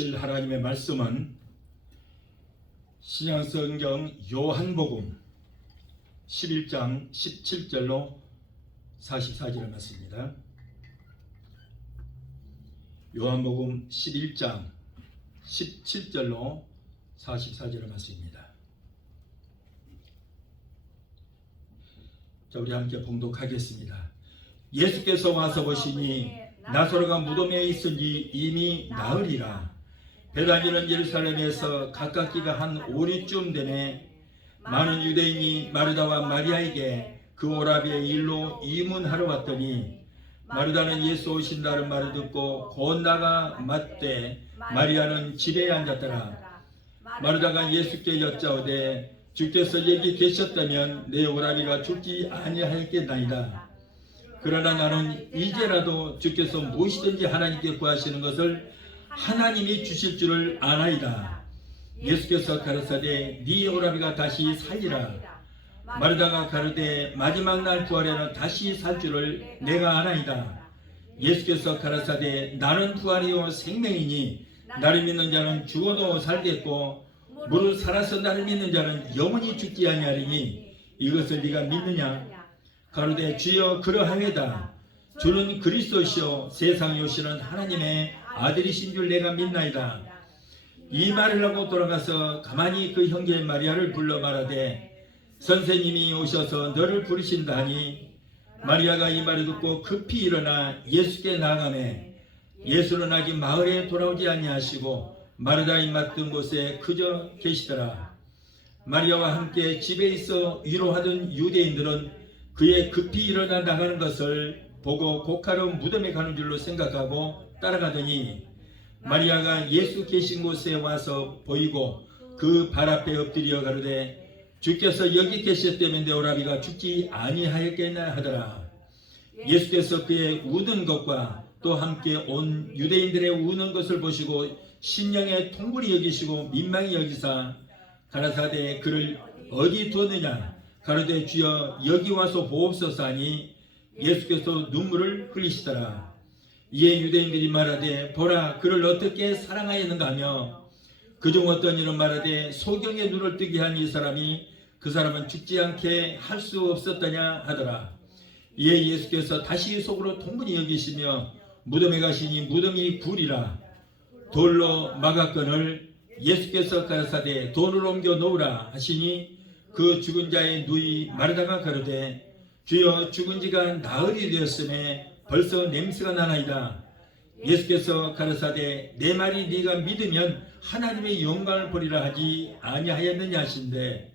보실 하나님의 말씀은 신약성경 요한복음 11장 17절로 44절의 말씀입니다. 요한복음 11장 17절로 44절의 말씀입니다. 자, 우리 함께 봉독하겠습니다. 예수께서 와서 보시니 나사로가 무덤에 있으니 이미 나으리라. 베다니는 예루살렘에서 가깝기가 한 5리쯤 되매 많은 유대인이 마르다와 마리아에게 그 오라비의 일로 이문하러 왔더니 마르다는 예수 오신다는 말을 듣고 곧 나가 맞되 마리아는 집에 앉았더라. 마르다가 예수께 여짜오되 주께서 여기 계셨다면 내 오라비가 죽지 아니하였겠나이다. 그러나 나는 이제라도 주께서 무엇이든지 하나님께 구하시는 것을 하나님이 주실 줄을 아나이다. 예수께서 가르사대 네 오라비가 다시 살리라. 마르다가 가르되 마지막 날 부활에는 다시 살 줄을 내가 아나이다. 예수께서 가르사대 나는 부활이요 생명이니 나를 믿는 자는 죽어도 살겠고 무릇 살아서 나를 믿는 자는 영원히 죽지 아니하리니 이것을 네가 믿느냐? 가로되 주여 그러하외다. 주는 그리스도시요 세상에 오시는 하나님의 아들이신 줄 내가 믿나이다. 이 말을 하고 돌아가서 가만히 그 형제 마리아를 불러 말하되 선생님이 오셔서 너를 부르신다 하니 마리아가 이 말을 듣고 급히 일어나 예수께 나아가매 예수는 아직 마을에 돌아오지 아니하시고 마르다인 맞던 곳에 그저 계시더라. 마리아와 함께 집에 있어 위로하던 유대인들은 그의 급히 일어나 나가는 것을 보고 곧가로 무덤에 가는 줄로 생각하고 따라가더니 마리아가 예수 계신 곳에 와서 보이고 그 발 앞에 엎드려 가로되 주께서 여기 계셨다면 내 오라비가 죽지 아니하였겠나 하더라. 예수께서 그의 우는 것과 또 함께 온 유대인들의 우는 것을 보시고 심령에 통불히 여기시고 민망히 여기사 가라사대 그를 어디 두었느냐? 가로되 주여 여기 와서 보옵소서 하니 예수께서 눈물을 흘리시더라. 이에 유대인들이 말하되 보라 그를 어떻게 사랑하였는가 하며 그중 어떤 이는 말하되 소경의 눈을 뜨게 한 이 사람이 그 사람은 죽지 않게 할 수 없었더냐 하더라. 이에 예수께서 다시 속으로 통분히 여기시며 무덤에 가시니 무덤이 불이라. 돌로 막았거늘 예수께서 가라사대 돌을 옮겨 놓으라 하시니 그 죽은 자의 누이 마르다가 가로되 주여 죽은 지가 나흘이 되었음에 벌써 냄새가 나나이다. 예수께서 가라사대 내 말이 네가 믿으면 하나님의 영광을 보리라 하지 아니하였느냐 하신대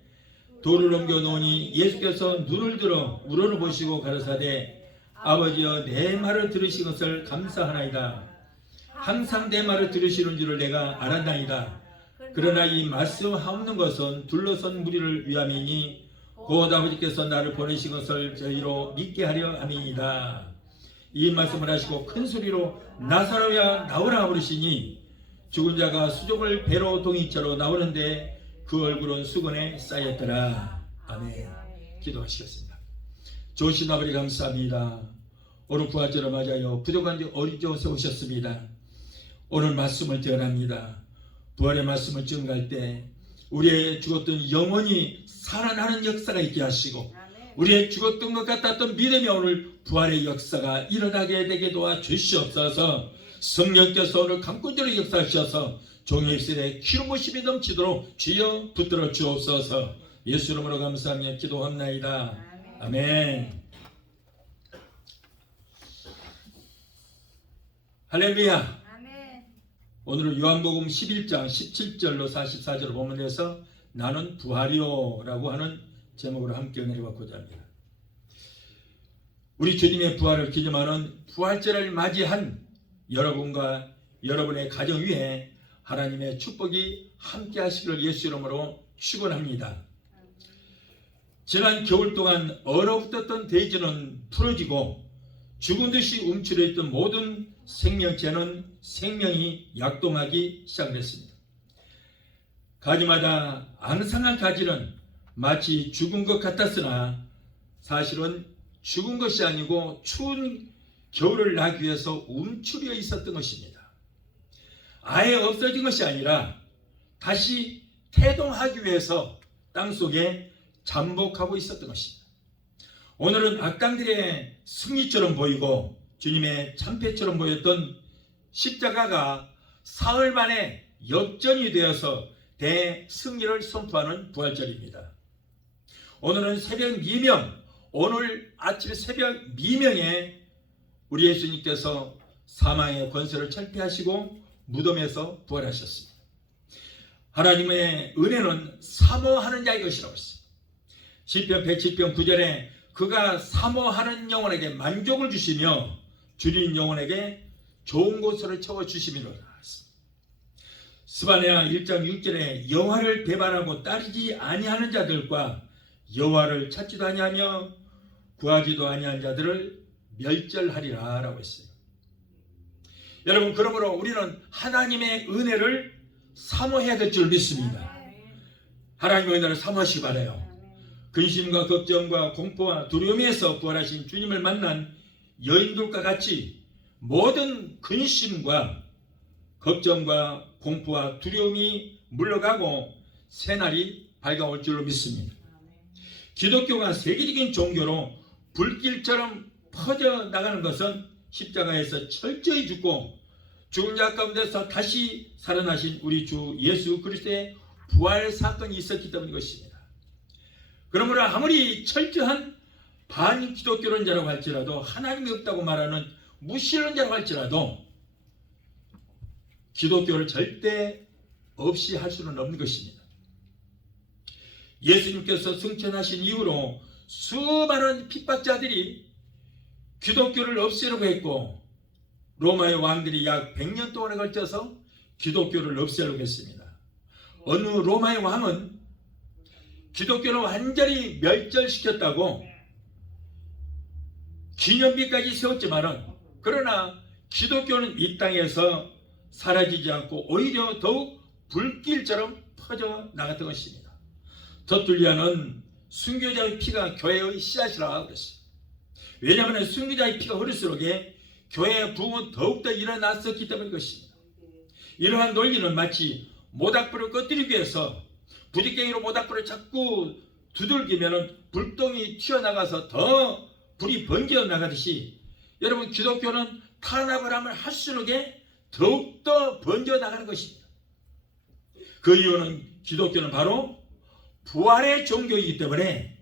돌을 옮겨 놓으니 예수께서 눈을 들어 우러러보시고 가라사대 아버지여 내 말을 들으신 것을 감사하나이다. 항상 내 말을 들으시는 줄을 내가 알았나이다. 그러나 이 말씀하옵는 것은 둘러선 무리를 위함이니 곧 아버지께서 나를 보내신 것을 저희로 믿게 하려 함이니이다. 이 말씀을 하시고 큰 소리로 나사로야 나오라 부르시니 죽은 자가 수족을 배로 동이처럼 나오는데 그 얼굴은 수건에 쌓였더라. 아멘. 기도하시겠습니다. 좋으신 아버지 감사합니다. 오늘 부활절을 맞아요 부족한 지 어리죠 오셨습니다. 오늘 말씀을 전합니다. 부활의 말씀을 증거할 때 우리의 죽었던 영혼이 살아나는 역사가 있게 하시고 우리의 죽었던 것 같았던 믿음이 오늘 부활의 역사가 일어나게 되게 도와주시옵소서. 성령께서 오늘 강권적으로 역사하셔서 종의 입술에 기름 부심이 넘치도록 주여 붙들어 주옵소서. 예수 이름으로 감사하며 기도합나이다. 아멘. 할렐루야. 오늘은 요한복음 11장 17절로 44절을 보면서 나는 부활이요 라고 하는 제목으로 함께 은혜를 받고자 합니다. 우리 주님의 부활을 기념하는 부활절을 맞이한 여러분과 여러분의 가정 위에 하나님의 축복이 함께 하시기를 예수 이름으로 축원합니다. 지난 겨울 동안 얼어붙었던 대지는 풀어지고 죽은 듯이 움츠려있던 모든 생명체는 생명이 약동하기 시작했습니다. 가지마다 앙상한 가지는 마치 죽은 것 같았으나 사실은 죽은 것이 아니고 추운 겨울을 나기 위해서 움츠려 있었던 것입니다. 아예 없어진 것이 아니라 다시 태동하기 위해서 땅속에 잠복하고 있었던 것입니다. 오늘은 악당들의 승리처럼 보이고 주님의 참패처럼 보였던 십자가가 사흘 만에 역전이 되어서 대승리를 선포하는 부활절입니다. 오늘은 새벽 미명, 오늘 아침 새벽 미명에 우리 예수님께서 사망의 권세를 철폐하시고 무덤에서 부활하셨습니다. 하나님의 은혜는 사모하는 자의 것이라고 했습니다. 시편 107편 9절에 그가 사모하는 영혼에게 만족을 주시며 줄인 영혼에게 좋은 곳을 채워주심이로다. 스바냐 1장 6절에 여호와를 배반하고 따르지 아니하는 자들과 여호와를 찾지도 아니하며 구하지도 아니한 자들을 멸절하리라 라고 했어요. 여러분, 그러므로 우리는 하나님의 은혜를 사모해야 될 줄 믿습니다. 하나님의 은혜를 사모하시기 바라요. 근심과 걱정과 공포와 두려움에서 부활하신 주님을 만난 여인들과 같이 모든 근심과 걱정과 공포와 두려움이 물러가고 새날이 밝아올 줄로 믿습니다. 기독교가 세계적인 종교로 불길처럼 퍼져나가는 것은 십자가에서 철저히 죽고 죽은 자 가운데서 다시 살아나신 우리 주 예수 그리스도의 부활 사건이 있었기 때문인 것입니다. 그러므로 아무리 철저한 반기독교론자라고 할지라도, 하나님이 없다고 말하는 무신론자라고 할지라도 기독교를 절대 없이 할 수는 없는 것입니다. 예수님께서 승천하신 이후로 수많은 핍박자들이 기독교를 없애려고 했고, 로마의 왕들이 약 100년 동안에 걸쳐서 기독교를 없애려고 했습니다. 어느 로마의 왕은 기독교를 완전히 멸절시켰다고 기념비까지 세웠지만은, 그러나 기독교는 이 땅에서 사라지지 않고 오히려 더욱 불길처럼 퍼져 나갔던 것입니다. 터툴리아는 순교자의 피가 교회의 씨앗이라 그랬어요. 왜냐하면 순교자의 피가 흐를수록 교회의 부흥은 더욱더 일어났었기 때문인 것입니다. 이러한 논리는 마치 모닥불을 꺼뜨리기 위해서 부직갱이로 모닥불을 자꾸 두들기면 불똥이 튀어나가서 더 불이 번져 나가듯이, 여러분, 기독교는 탄압을 하면 할수록 더욱더 번져 나가는 것입니다. 그 이유는 기독교는 바로 부활의 종교이기 때문에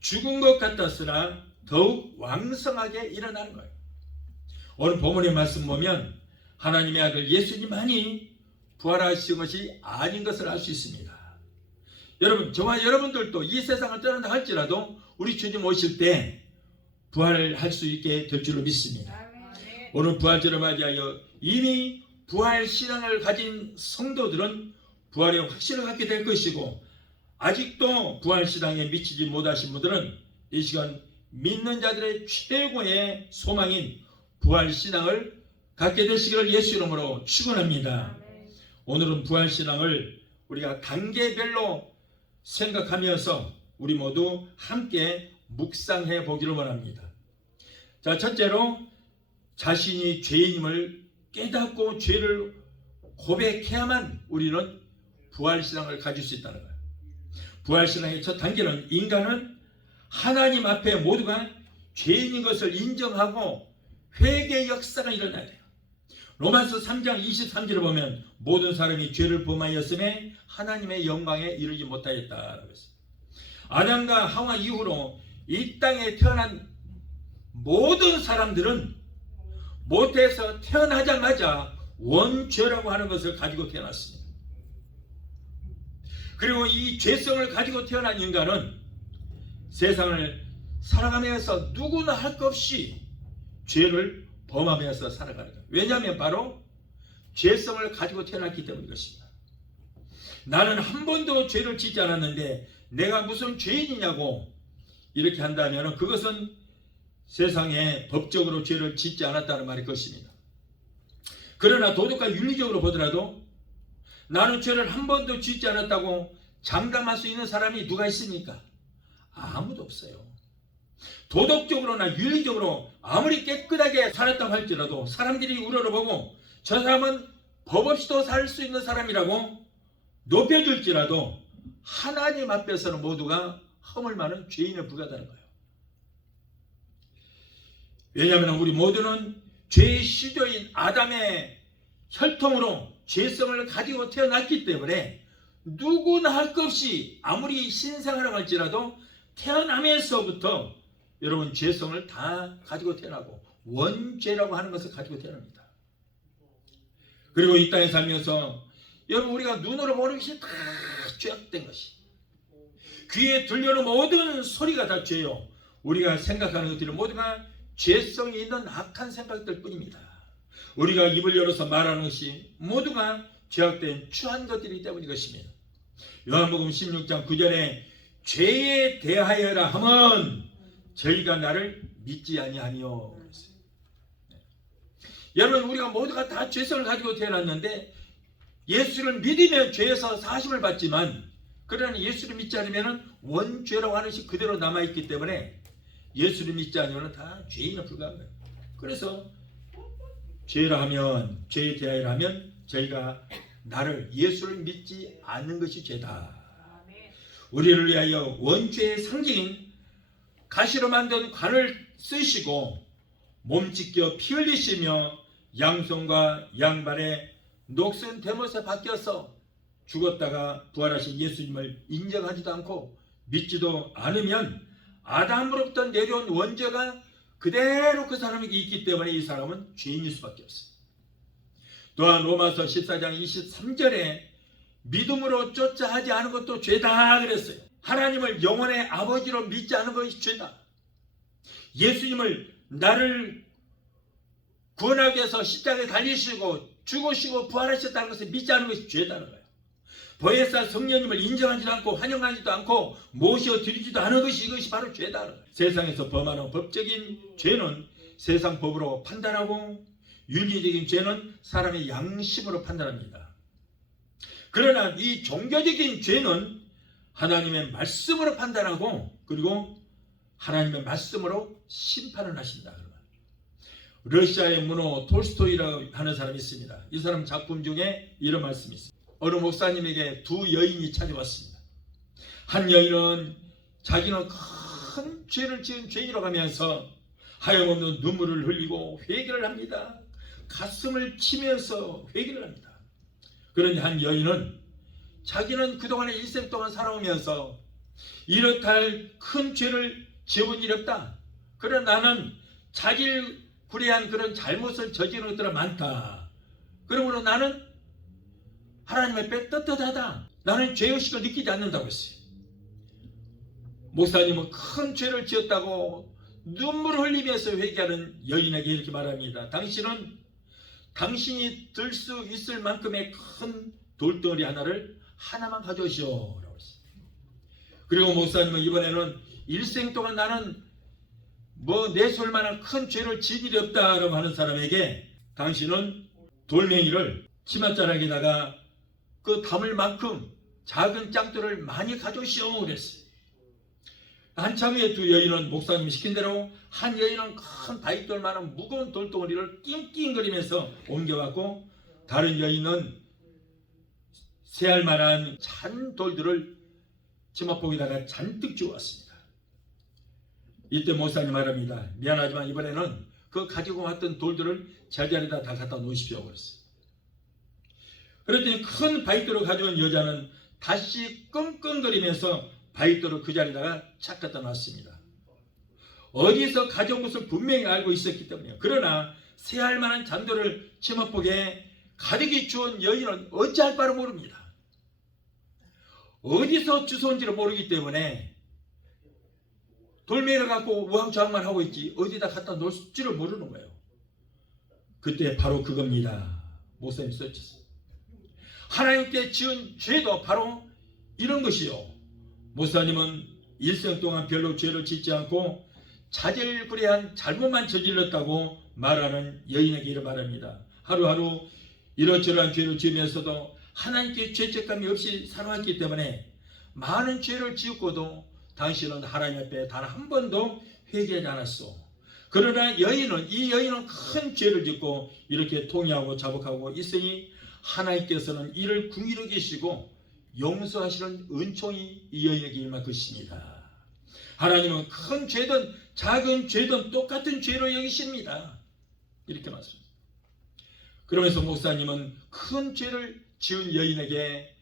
죽은 것 같았으나 더욱 왕성하게 일어나는 거예요. 오늘 본문의 말씀 보면 하나님의 아들 예수님만이 부활하신 것이 아닌 것을 알 수 있습니다. 여러분, 저와 여러분들도 이 세상을 떠난다 할지라도 우리 주님 오실 때 부활할 수 있게 될 줄로 믿습니다. 오늘 부활절을 맞이하여 이미 부활 신앙을 가진 성도들은 부활의 확신을 갖게 될 것이고, 아직도 부활 신앙에 미치지 못하신 분들은 이 시간 믿는 자들의 최고의 소망인 부활 신앙을 갖게 되시기를 예수 이름으로 축원합니다. 오늘은 부활 신앙을 우리가 단계별로 생각하면서 우리 모두 함께 묵상해 보기를 원합니다. 자, 첫째로 자신이 죄인임을 깨닫고 죄를 고백해야만 우리는 부활신앙을 가질 수 있다는 거예요. 부활신앙의 첫 단계는 인간은 하나님 앞에 모두가 죄인인 것을 인정하고 회개 역사가 일어나야 돼요. 로마서 3장 23절을 보면 모든 사람이 죄를 범하였음에 하나님의 영광에 이르지 못하였다라고 했어요. 아담과 하와 이후로 이 땅에 태어난 모든 사람들은 못해서 태어나자마자 원죄라고 하는 것을 가지고 태어났습니다. 그리고 이 죄성을 가지고 태어난 인간은 세상을 살아가면서 누구나 할 것 없이 죄를 범하면서 살아가는 거예요. 왜냐하면 바로 죄성을 가지고 태어났기 때문인 것입니다. 나는 한 번도 죄를 짓지 않았는데 내가 무슨 죄인이냐고 이렇게 한다면 그것은 세상에 법적으로 죄를 짓지 않았다는 말일 것입니다. 그러나 도덕과 윤리적으로 보더라도 나는 죄를 한 번도 짓지 않았다고 장담할 수 있는 사람이 누가 있습니까? 아무도 없어요. 도덕적으로나 윤리적으로 아무리 깨끗하게 살았다고 할지라도 사람들이 우러러보고 저 사람은 법 없이도 살 수 있는 사람이라고 높여줄지라도 하나님 앞에서는 모두가 허물 많은 죄인에 불과하다는 거예요. 왜냐하면 우리 모두는 죄의 시조인 아담의 혈통으로 죄성을 가지고 태어났기 때문에 누구나 할 것 없이 아무리 신생아라고 할지라도 태어나면서부터 여러분 죄성을 다 가지고 태어나고 원죄라고 하는 것을 가지고 태어납니다. 그리고 이 땅에 살면서 여러분 우리가 눈으로 보는 것이 다 죄악된 것이, 귀에 들려오는 모든 소리가 다 죄요. 우리가 생각하는 것들은 모두가 죄성이 있는 악한 생각들 뿐입니다. 우리가 입을 열어서 말하는 것이 모두가 죄악된 추한 것들이기 때문인 것입니다. 요한복음 16장 9절에 죄에 대하여라 하면 저희가 나를 믿지 아니하니요. 여러분 우리가 모두가 다 죄성을 가지고 태어났는데 예수를 믿으면 죄에서 사심을 받지만, 그러나 예수를 믿지 않으면 원죄라고 하는 것이 그대로 남아있기 때문에 예수를 믿지 않으면 다 죄인에 불과한 거예요. 그래서 죄라 하면, 죄에 대하여 하면 저희가 나를, 예수를 믿지 않는 것이 죄다. 우리를 위하여 원죄의 상징인 가시로 만든 관을 쓰시고 몸찢겨 피 흘리시며 양손과 양발에 녹슨 대못에 박혀서 죽었다가 부활하신 예수님을 인정하지도 않고 믿지도 않으면 아담으로부터 내려온 원죄가 그대로 그 사람에게 있기 때문에 이 사람은 죄인일 수밖에 없어요. 또한 로마서 14장 23절에 믿음으로 쫓아 하지 않은 것도 죄다 그랬어요. 하나님을 영원의 아버지로 믿지 않은 것이 죄다. 예수님을 나를 구원하기 위해서 십자가에 달리시고 죽으시고 부활하셨다는 것을 믿지 않은 것이 죄다는 거예요. 보혜사 성령님을 인정하지도 않고 환영하지도 않고 모셔 드리지도 않은 것이, 이것이 바로 죄다는 거예요. 세상에서 범하는 법적인 죄는 세상 법으로 판단하고 윤리적인 죄는 사람의 양심으로 판단합니다. 그러나 이 종교적인 죄는 하나님의 말씀으로 판단하고 그리고 하나님의 말씀으로 심판을 하신다. 러시아의 문호 톨스토이라고 하는 사람이 있습니다. 이 사람 작품 중에 이런 말씀이 있습니다. 어느 목사님에게 두 여인이 찾아왔습니다. 한 여인은 자기는 큰 죄를 지은 죄인이라고 하면서 하염없는 눈물을 흘리고 회개를 합니다. 가슴을 치면서 회개를 합니다. 그런데 한 여인은 자기는 그동안의 일생 동안 살아오면서 이렇다 큰 죄를 지어본 일이 없다. 그러나 나는 자기를 불의한 그런 잘못을 저지른 것들은 많다. 그러므로 나는 하나님 앞에 떳떳하다. 나는 죄의식을 느끼지 않는다고 했어요. 목사님은 큰 죄를 지었다고 눈물을 흘리면서 회개하는 여인에게 이렇게 말합니다. 당신은 당신이 들 수 있을 만큼의 큰 돌덩어리 하나만 가져오시오 라고 했어요. 그리고 목사님은 이번에는 일생 동안 나는 내세울 만한 큰 죄를 지은 일이 없다라고 하는 사람에게 당신은 돌멩이를 치맛자락에다가 그 담을 만큼 작은 짱돌을 많이 가져오시오 그랬어요. 한참 후에 두 여인은 목사님이 시킨 대로 한 여인은 큰 바위돌만한 무거운 돌덩어리를 낑낑거리면서 옮겨왔고 다른 여인은 세알 만한 찬 돌들을 치맛복에다가 잔뜩 주웠습니다. 이때 목사님 말합니다. 미안하지만 이번에는 그 가지고 왔던 돌들을 제자리에다 다 갖다 놓으십시오 그랬어요. 그랬더니 큰 바위돌을 가져온 여자는 다시 끙끙거리면서 바위돌을 그 자리에다가 착 갖다 놨습니다. 어디서 가져온 것을 분명히 알고 있었기 때문이에요. 그러나 세할 만한 잔돌을 치맛복에 가득히 주운 여인은 어찌할 바를 모릅니다. 어디서 주워온지를 모르기 때문에 돌멩이를 갖고 우왕좌왕만 하고 있지 어디다 갖다 놓을 줄을 모르는 거예요. 그때 바로 그겁니다. 목사님 썼지. 하나님께 지은 죄도 바로 이런 것이요. 목사님은 일생 동안 별로 죄를 짓지 않고 자질구레한 잘못만 저질렀다고 말하는 여인에게 이렇게 말합니다. 하루하루 이러저러한 죄를 지으면서도 하나님께 죄책감이 없이 살아왔기 때문에 많은 죄를 지었고도 당신은 하나님 앞에 단 한 번도 회개하지 않았소. 그러나 이 여인은 큰 죄를 짓고 이렇게 통회하고 자복하고 있으니 하나님께서는 이를 궁히 여기시고 용서하시는 은총이 이 여인에게 임할 것입니다. 하나님은 큰 죄든 작은 죄든 똑같은 죄로 여기십니다. 이렇게 말씀합니다. 그러면서 목사님은 큰 죄를 지은 여인에게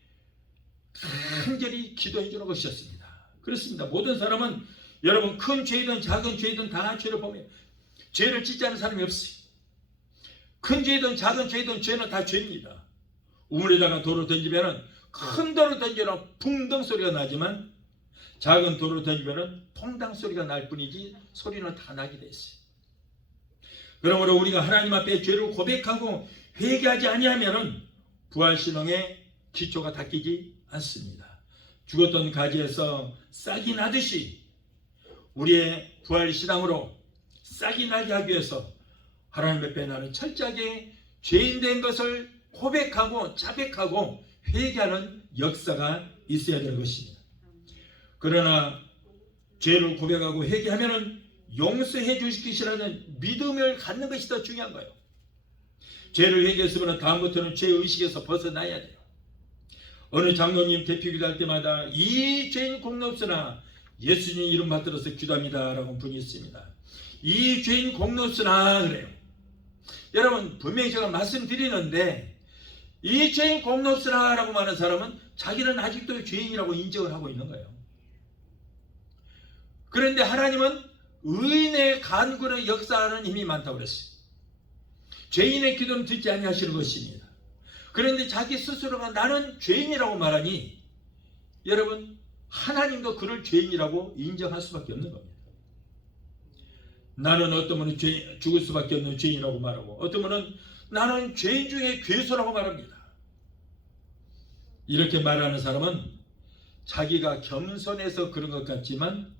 간절히 기도해 주는 것이었습니다. 그렇습니다. 모든 사람은 여러분 큰 죄든 작은 죄든 다 죄를 보면 죄를 짓지 않은 사람이 없어요. 큰 죄든 작은 죄든 죄는 다 죄입니다. 우물에다가 돌을 던지면 큰 돌을 던지면 붕덩 소리가 나지만 작은 돌을 던지면 퐁당 소리가 날 뿐이지 소리는 다 나게 돼 있어요. 그러므로 우리가 하나님 앞에 죄를 고백하고 회개하지 아니하면 부활신앙의 기초가 닦이지 않습니다. 죽었던 가지에서 싹이 나듯이 우리의 부활신앙으로 싹이 나게 하기 위해서 하나님 앞에 나는 철저하게 죄인된 것을 고백하고 자백하고 회개하는 역사가 있어야 되는 것입니다. 그러나 죄를 고백하고 회개하면 용서해 주시기라는 믿음을 갖는 것이 더 중요한 거예요. 죄를 회개했으면 다음부터는 죄의식에서 벗어나야 돼요. 어느 장로님 대표기도 할 때마다 이 죄인 공로쓰나 예수님 이름 받들어서 기도합니다 라고 분이 있습니다. 이 죄인 공로쓰나 그래요. 여러분 분명히 제가 말씀드리는데 이 죄인 공로쓰나 라고 말하는 사람은 자기는 아직도 죄인이라고 인정을 하고 있는 거예요. 그런데 하나님은 의인의 간구를 역사하는 힘이 많다고 그랬어요. 죄인의 기도는 듣지 아니하시는 것입니다. 그런데 자기 스스로가 나는 죄인이라고 말하니 여러분 하나님도 그를 죄인이라고 인정할 수밖에 없는 겁니다. 나는 어떤 분은 죽을 수밖에 없는 죄인이라고 말하고 어떤 분은 나는 죄인 중에 괴수라고 말합니다. 이렇게 말하는 사람은 자기가 겸손해서 그런 것 같지만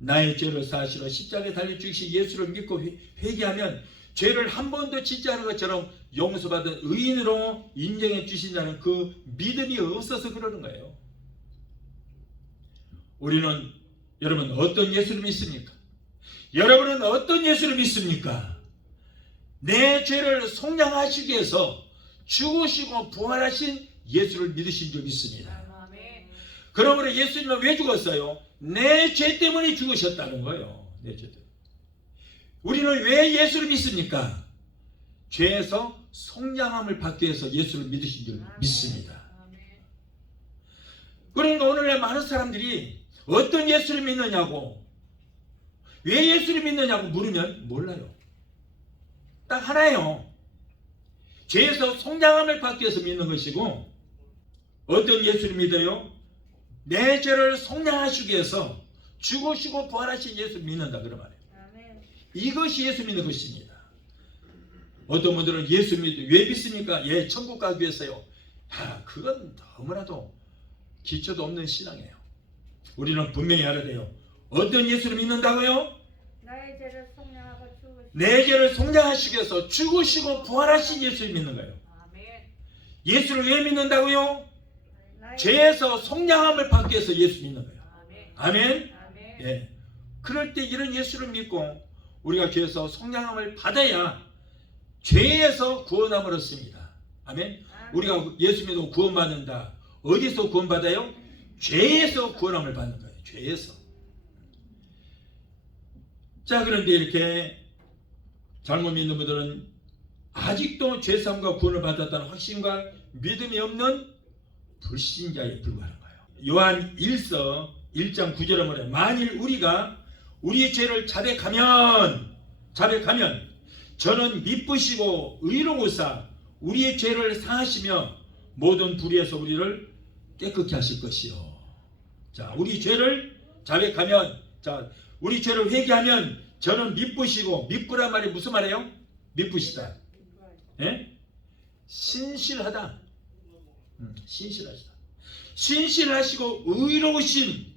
나의 죄를 사시러 십자가에 달려 죽으신 예수를 믿고 회개하면 죄를 한 번도 짓지 않은 것처럼 용서받은 의인으로 인정해 주신다는 그 믿음이 없어서 그러는 거예요. 우리는 여러분 어떤 예수를 믿습니까? 여러분은 어떤 예수를 믿습니까? 내 죄를 속량하시기 위해서 죽으시고 부활하신 예수를 믿으신 줄 믿습니다. 그러므로 예수님은 왜 죽었어요? 내 죄 때문에 죽으셨다는 거예요. 내 죄 때문에. 우리는 왜 예수를 믿습니까? 죄에서 속량함을 받기 위해서 예수를 믿으신 줄 믿습니다. 그러니까 오늘날 많은 사람들이 어떤 예수를 믿느냐고 왜 예수를 믿느냐고 물으면 몰라요. 딱 하나예요. 죄에서 속량함을 받기 위해서 믿는 것이고 어떤 예수를 믿어요? 내 죄를 속량하시기 위해서 죽으시고 부활하신 예수를 믿는다 그런 말이에요. 이것이 예수 믿는 것입니다. 어떤 분들은 예수 왜 믿습니까? 예, 천국 가기 위해서요. 그건 너무나도 기초도 없는 신앙이에요. 우리는 분명히 알아야 돼요. 어떤 예수를 믿는다고요? 나의 죄를 속량하고 죽으시고 내 죄를 속량하시기 위해서 죽으시고 부활하신 예수를 믿는 거예요. 예수를 왜 믿는다고요? 죄에서 속량함을 받기 위해서 예수 믿는 거예요. 아멘. 예. 그럴 때 이런 예수를 믿고 우리가 죄에서 속량함을 받아야 죄에서 구원함을 얻습니다. 아멘. 우리가 예수 믿고 구원받는다. 어디서 구원받아요? 죄에서 구원함을 받는 거예요. 죄에서. 자, 그런데 이렇게 잘못 믿는 분들은 아직도 죄사함과 구원을 받았다는 확신과 믿음이 없는 불신자에 불과한 거예요. 요한 1서 1장 9절에 말해요. 만일 우리가 우리의 죄를 자백하면 저는 미쁘시고 의로우사 우리의 죄를 사하시며 모든 불의에서 우리를 깨끗게 하실 것이요. 자, 우리 죄를 자백하면 우리 죄를 회개하면 저는 미쁘시고 미쁘란 말이 무슨 말이에요? 미쁘시다. 예? 신실하다. 신실하시다. 신실하시고 의로우신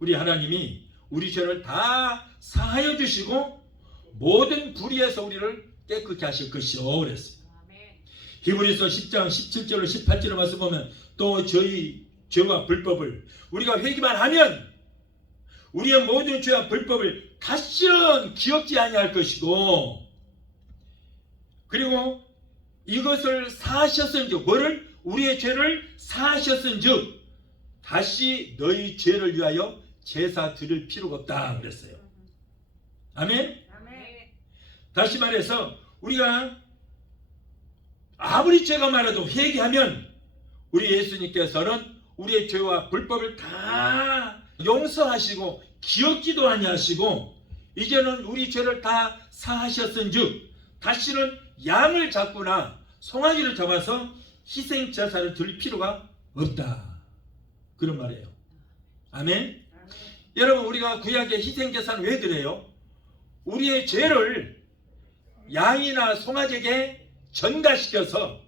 우리 하나님이 우리 죄를 다 사하여 주시고 모든 불의에서 우리를 깨끗게 하실 것이요 그랬어요. 히브리서 10장 17절로 18절을 말씀 보면 또 저희 죄와 불법을 우리가 회개만 하면 우리의 모든 죄와 불법을 다시는 기억지 아니할 것이고 그리고 이것을 사하셨은즉, 뭐를? 우리의 죄를 사하셨은즉 다시 너희 죄를 위하여 제사 드릴 필요가 없다 그랬어요. 아멘? 아멘. 다시 말해서 우리가 아무리 죄가 많아도 회개하면 우리 예수님께서는 우리의 죄와 불법을 다 용서하시고 기억지도 아니하시고 이제는 우리 죄를 다 사하셨은즉 다시는 양을 잡거나 송아지를 잡아서 희생 제사를 드릴 필요가 없다, 그런 말이에요. 아멘? 아멘. 여러분, 우리가 구약의 희생 제사는 왜 드려요? 우리의 죄를 양이나 송아지에게 전가시켜서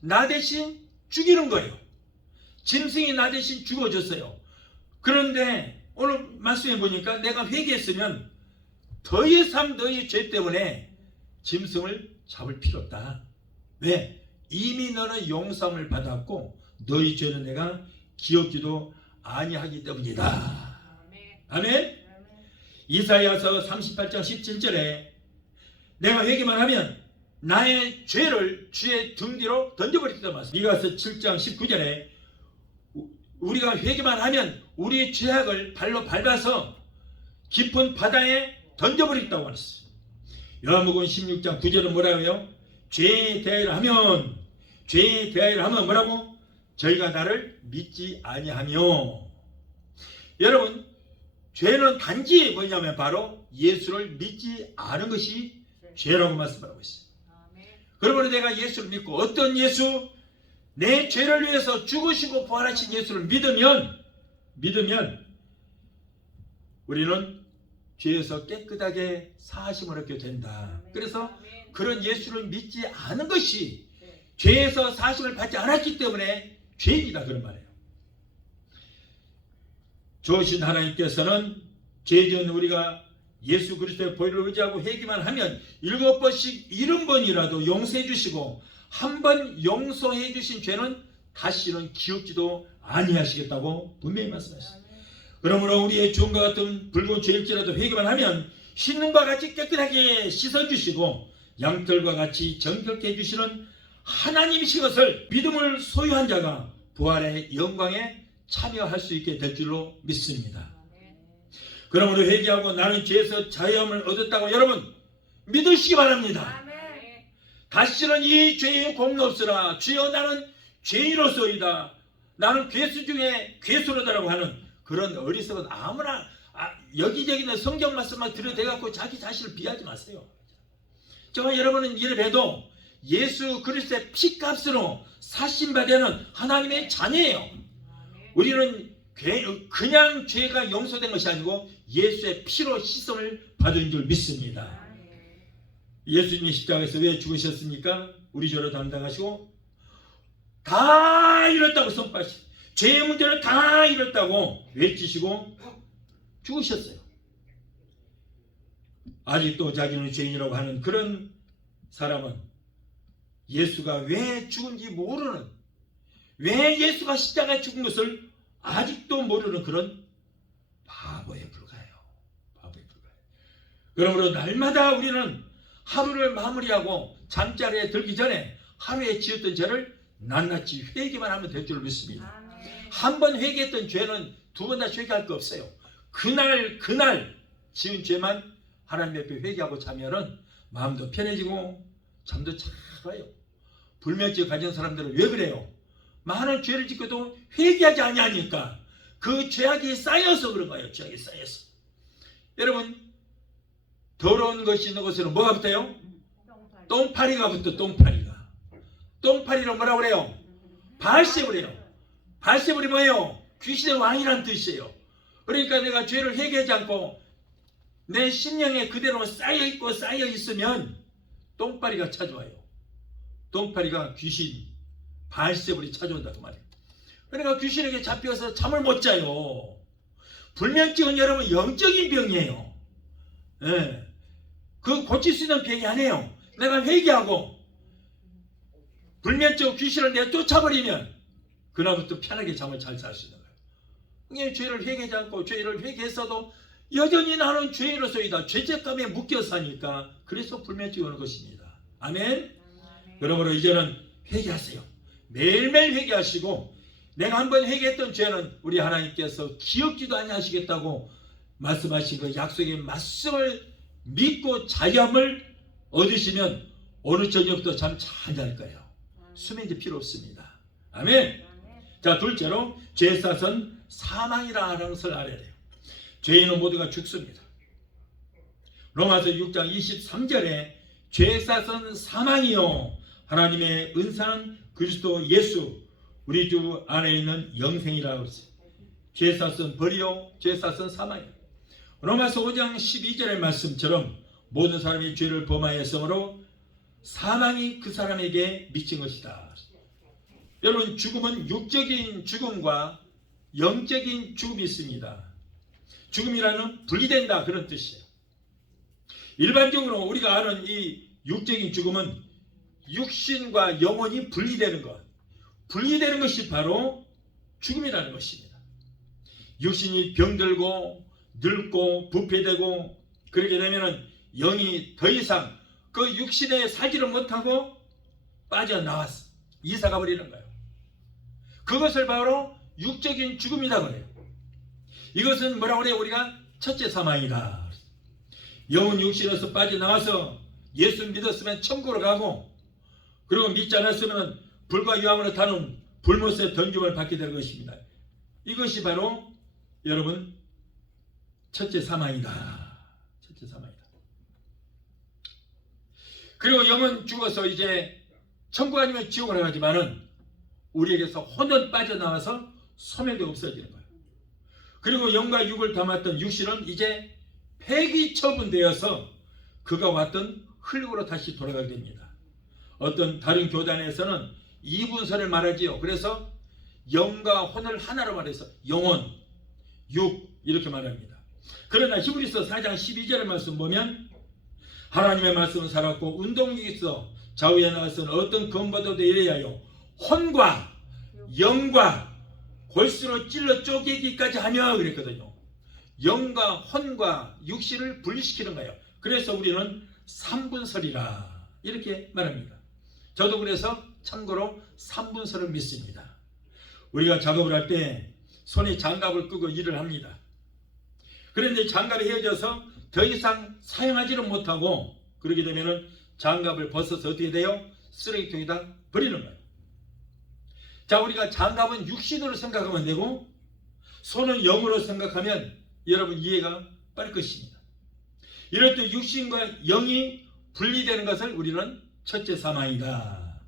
나 대신 죽이는 거예요. 짐승이 나 대신 죽어줬어요. 그런데 오늘 말씀해 보니까 내가 회개했으면 더 이상 너희 죄 때문에 짐승을 잡을 필요 없다. 왜? 이미 너는 용서함을 받았고 너희 죄는 내가 기억지도 아니하기 때문이다. 아멘? 아멘. 이사야서 38장 17절에 내가 회개만 하면 나의 죄를 주의 등 뒤로 던져버리겠다 말씀. 미가서 7장 19절에 우리가 회개만 하면 우리의 죄악을 발로 밟아서 깊은 바다에 던져버리겠다고 말했어요. 요한복음 16장 9절은 뭐라고 해요? 죄에 대하여 하면 뭐라고? 저희가 나를 믿지 아니하며. 여러분, 죄는 단지 뭐냐면 바로 예수를 믿지 않은 것이 죄라고 말씀하고 있어요. 그러므로 내가 예수를 믿고, 어떤 예수? 내 죄를 위해서 죽으시고 부활하신 예수를 믿으면 우리는 죄에서 깨끗하게 사하심을 얻게 된다. 그래서 그런 예수를 믿지 않은 것이 죄에서 사하심을 받지 않았기 때문에 죄입니다, 그런 말이에요. 좋으신 하나님께서는 죄 지은 우리가 예수 그리스도의 보혈을 의지하고 회개만 하면 7번씩 70번이라도 용서해 주시고, 한 번 용서해 주신 죄는 다시는 기억지도 아니하시겠다고 분명히 말씀하셨습니다. 그러므로 우리의 주음과 같은 붉은 죄일지라도 회개만 하면 씻는과 같이 깨끗하게 씻어주시고 양털과 같이 정결케 해주시는 하나님이신 것을 믿음을 소유한 자가 부활의 영광에 참여할 수 있게 될 줄로 믿습니다. 그러므로 회개하고 나는 죄에서 자유함을 얻었다고 여러분 믿으시기 바랍니다. 아멘. 다시는 이 죄의 공로 없으라. 주여, 나는 죄인으로서이다. 나는 괴수 중에 괴수로다라고 하는 그런 어리석은 아무나 여기저기 있는 성경 말씀만 들여대갖고 자기 자신을 비하지 마세요. 저와 여러분은 이래봬도 예수 그리스도의 피값으로 사신받는 하나님의 자녀예요. 우리는 그냥 죄가 용서된 것이 아니고 예수의 피로 씻음을 받은 줄 믿습니다. 예수님이 십자가에서 왜 죽으셨습니까? 우리 죄를 담당하시고 다 이뤘다고 선포하시고 죄의 문제를 다 이뤘다고 외치시고 죽으셨어요. 아직도 자기는 죄인이라고 하는 그런 사람은 예수가 왜 죽은지 모르는, 왜 예수가 십자가에 죽은 것을 아직도 모르는 그런 바보에 불과해요. 바보에 불과해요. 그러므로 날마다 우리는 하루를 마무리하고 잠자리에 들기 전에 하루에 지었던 죄를 낱낱이 회개만 하면 될 줄 믿습니다. 한 번 회개했던 죄는 두 번 다시 회개할 거 없어요. 그날 지은 죄만 하나님 앞에 회개하고 자면은 마음도 편해지고 잠도 잘 와요. 불면증 가진 사람들은 왜 그래요? 많은 죄를 짓고도 회개하지 아니하니까 그 죄악이 쌓여서 그런 거예요. 죄악이 쌓여서. 여러분, 더러운 것이 있는 곳에는 뭐가 붙어요? 똥파리가 붙어. 똥파리로 뭐라고 그래요? 발세불이에요. 발세불이 뭐예요? 귀신의 왕이라는 뜻이에요. 그러니까 내가 죄를 회개하지 않고 내 심령에 그대로 쌓여있고 쌓여있으면 똥파리가 찾아와요. 똥파리가 귀신, 발세불이 찾아온다 그 말이에요. 그러니까 귀신에게 잡혀서 잠을 못 자요. 불면증은 여러분 영적인 병이에요. 예. 그 고칠 수 있는 병이 아니에요. 내가 회개하고 불면증 귀신을 내가 쫓아버리면 그날부터 편하게 잠을 잘 잘 수 있는 거예요. 그냥 죄를 회개하지 않고 죄를 회개했어도 여전히 나는 죄인으로서이다. 죄책감에 묶여 사니까 그래서 불면증이 오는 것입니다. 아멘. 그러므로 이제는 회개하세요. 매일매일 회개하시고 내가 한번 회개했던 죄는 우리 하나님께서 기억지도 아니하시겠다고 말씀하신 그 약속의 말씀을 믿고 자유함을 얻으시면 오늘 저녁부터 잠 잘 잘 거예요. 수면 이제 필요 없습니다. 아멘. 자, 둘째로 죄사선 사망이라는 것을 알아야 돼요. 죄인은 모두가 죽습니다. 로마서 6장 23절에 죄사선 사망이요 하나님의 은사는 그리스도 예수 우리 주 안에 있는 영생이라고 했어요. 죄사선 벌이요 죄사선 사망이요. 로마서 5장 12절의 말씀처럼 모든 사람이 죄를 범하였으므로 사망이 그 사람에게 미친 것이다. 여러분, 죽음은 육적인 죽음과 영적인 죽음이 있습니다. 죽음이라는 분리된다 그런 뜻이에요. 일반적으로 우리가 아는 이 육적인 죽음은 육신과 영혼이 분리되는 것, 분리되는 것이 바로 죽음이라는 것입니다. 육신이 병들고 늙고 부패되고 그렇게 되면 영이 더 이상 그 육신에 살지를 못하고 빠져나왔어. 이사가 버리는 거예요. 그것을 바로 육적인 죽음이라고 그래요. 이것은 뭐라고 그래요? 우리가 첫째 사망이다. 영은 육신에서 빠져나와서 예수 믿었으면 천국으로 가고 그리고 믿지 않았으면 불과 유황으로 타는 불못에 던짐을 받게 될 것입니다. 이것이 바로 여러분 첫째 사망이다. 첫째 사망이다. 그리고 영은 죽어서 이제 천국 아니면 지옥으로 가지만은 우리에게서 혼은 빠져나와서 소멸되고 없어지는 거예요. 그리고 영과 육을 담았던 육신은 이제 폐기 처분되어서 그가 왔던 흙으로 다시 돌아가게 됩니다. 어떤 다른 교단에서는 이분설을 말하지요. 그래서 영과 혼을 하나로 말해서 영혼, 육 이렇게 말합니다. 그러나 히브리서 4장 12절의 말씀 보면 하나님의 말씀은 살았고 운동력이 있어 좌우에 나서는 어떤 검보다도 이래야요 혼과 영과 골수로 찔러 쪼개기까지 하며 그랬거든요. 영과 혼과 육신을 분리시키는 거예요. 그래서 우리는 삼분설이라 이렇게 말합니다. 저도 그래서 참고로 삼분설을 믿습니다. 우리가 작업을 할 때 손에 장갑을 끄고 일을 합니다. 그런데 장갑이 헤어져서 더 이상 사용하지를 못하고 그렇게 되면 장갑을 벗어서 어떻게 돼요? 쓰레기통에다 버리는 거예요. 자, 우리가 장갑은 육신으로 생각하면 되고 손은 영으로 생각하면 여러분 이해가 빠를 것입니다. 이럴 때 육신과 영이 분리되는 것을 우리는 첫째 사망이다.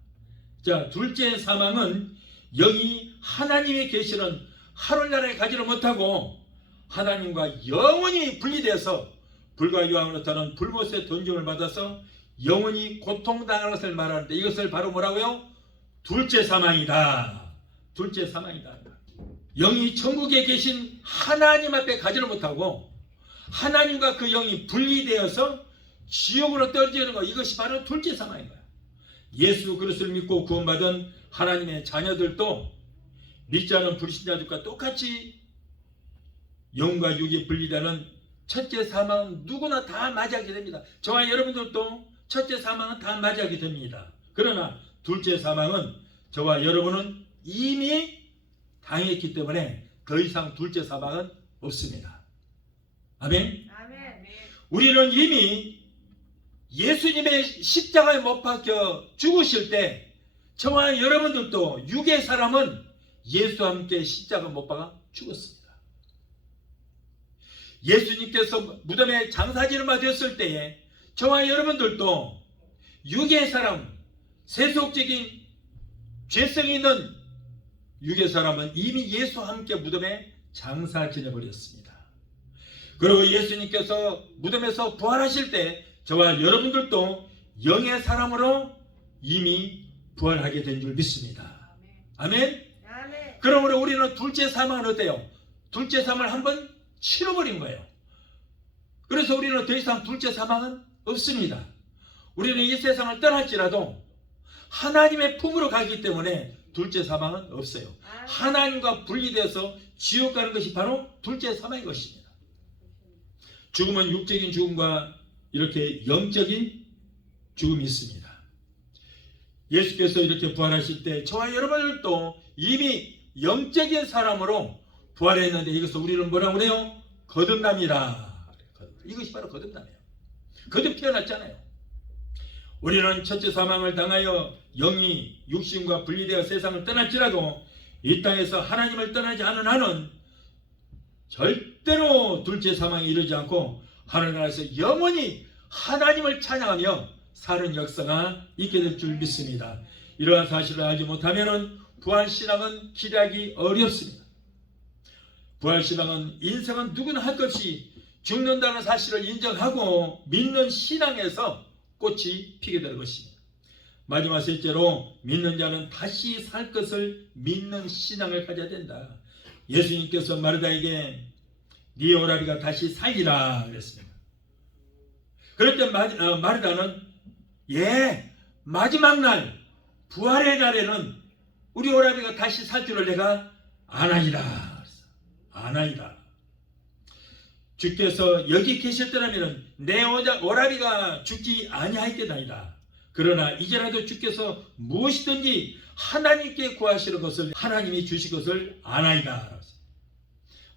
자, 둘째 사망은 영이 하나님의 계시는 하늘나라에 가지를 못하고 하나님과 영원히 분리돼서 불과 유황으로 타는 불못에 던짐을 받아서 영원히 고통당하는 것을 말하는데 이것을 바로 뭐라고요? 둘째 사망이다. 둘째 사망이다. 영이 천국에 계신 하나님 앞에 가지를 못하고 하나님과 그 영이 분리되어서 지옥으로 떨어지는 것, 이것이 바로 둘째 사망인 거야. 예수 그리스도를 믿고 구원받은 하나님의 자녀들도 믿지 않은 불신자들과 똑같이 영과 육이 분리되는 첫째 사망은 누구나 다 맞이하게 됩니다. 저와 여러분들도 첫째 사망은 다 맞이하게 됩니다. 그러나 둘째 사망은 저와 여러분은 이미 당했기 때문에 더 이상 둘째 사망은 없습니다. 아멘. 아멘. 우리는 이미 예수님의 십자가에 못 박혀 죽으실 때 저와 여러분들도 육의 사람은 예수와 함께 십자가 못 박아 죽었습니다. 예수님께서 무덤에 장사지를 맞았을 때에 저와 여러분들도 육의 사람, 세속적인 죄성이 있는 육의 사람은 이미 예수와 함께 무덤에 장사 지내버렸습니다. 그리고 예수님께서 무덤에서 부활하실 때 저와 여러분들도 영의 사람으로 이미 부활하게 된 줄 믿습니다. 아멘. 아멘. 그러므로 우리는 둘째 사망은 어때요? 둘째 사망을 한번 치러버린 거예요. 그래서 우리는 더 이상 둘째 사망은 없습니다. 우리는 이 세상을 떠날지라도 하나님의 품으로 가기 때문에 둘째 사망은 없어요. 하나님과 분리돼서 지옥 가는 것이 바로 둘째 사망인 것입니다. 죽음은 육적인 죽음과 이렇게 영적인 죽음이 있습니다. 예수께서 이렇게 부활하실 때 저와 여러분들도 이미 영적인 사람으로 부활했는데 이것을 우리는 뭐라고 그래요? 거듭남이라. 이것이 바로 거듭남이에요. 거듭 태어났잖아요. 우리는 첫째 사망을 당하여 영이 육신과 분리되어 세상을 떠날지라도 이 땅에서 하나님을 떠나지 않은 한은 절대로 둘째 사망에 이르지 않고 하늘나라에서 영원히 하나님을 찬양하며 사는 역사가 있게 될 줄 믿습니다. 이러한 사실을 알지 못하면 부활신앙은 기대하기 어렵습니다. 부활신앙은 인생은 누구나 할 것 없이 죽는다는 사실을 인정하고 믿는 신앙에서 꽃이 피게 될 것입니다. 마지막 셋째로 믿는 자는 다시 살 것을 믿는 신앙을 가져야 된다. 예수님께서 마르다에게 네 오라비가 다시 살리라 그랬습니다. 그럴 때 마르다는 마지막 날 부활의 날에는 우리 오라비가 다시 살 줄을 내가 아나이다. 아나이다. 주께서 여기 계셨더라면 내 오라비가 죽지 아니하였겠나이다. 그러나 이제라도 주께서 무엇이든지 하나님께 구하시는 것을 하나님이 주실 것을 아나이다.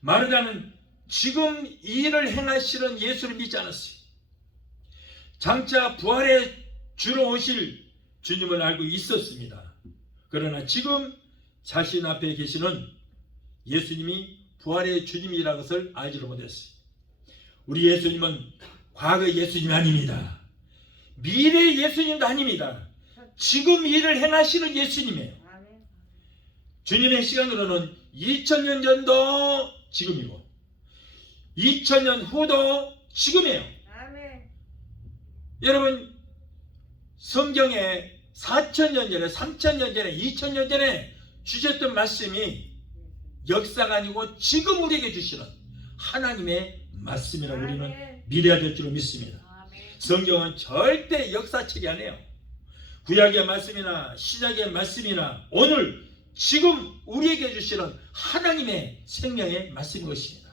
마르다는 지금 이 일을 행하시는 예수를 믿지 않았어요. 장차 부활에 주로 오실 주님을 알고 있었습니다. 그러나 지금 자신 앞에 계시는 예수님이 부활의 주님이라는 것을 알지를 못했어요. 우리 예수님은 과거 예수님이 아닙니다. 미래 예수님도 아닙니다. 지금 일을 행하시는 예수님이에요. 주님의 시간으로는 2000년 전도 지금이고 2000년 후도 지금이에요. 여러분 성경에 4000년 전에 3000년 전에 2000년 전에 주셨던 말씀이 역사가 아니고 지금 우리에게 주시는 하나님의 말씀이라고 우리는 믿어야 될 줄 믿습니다. 성경은 절대 역사책이 아니에요. 구약의 말씀이나 신약의 말씀이나 오늘 지금 우리에게 주시는 하나님의 생명의 말씀인 것입니다.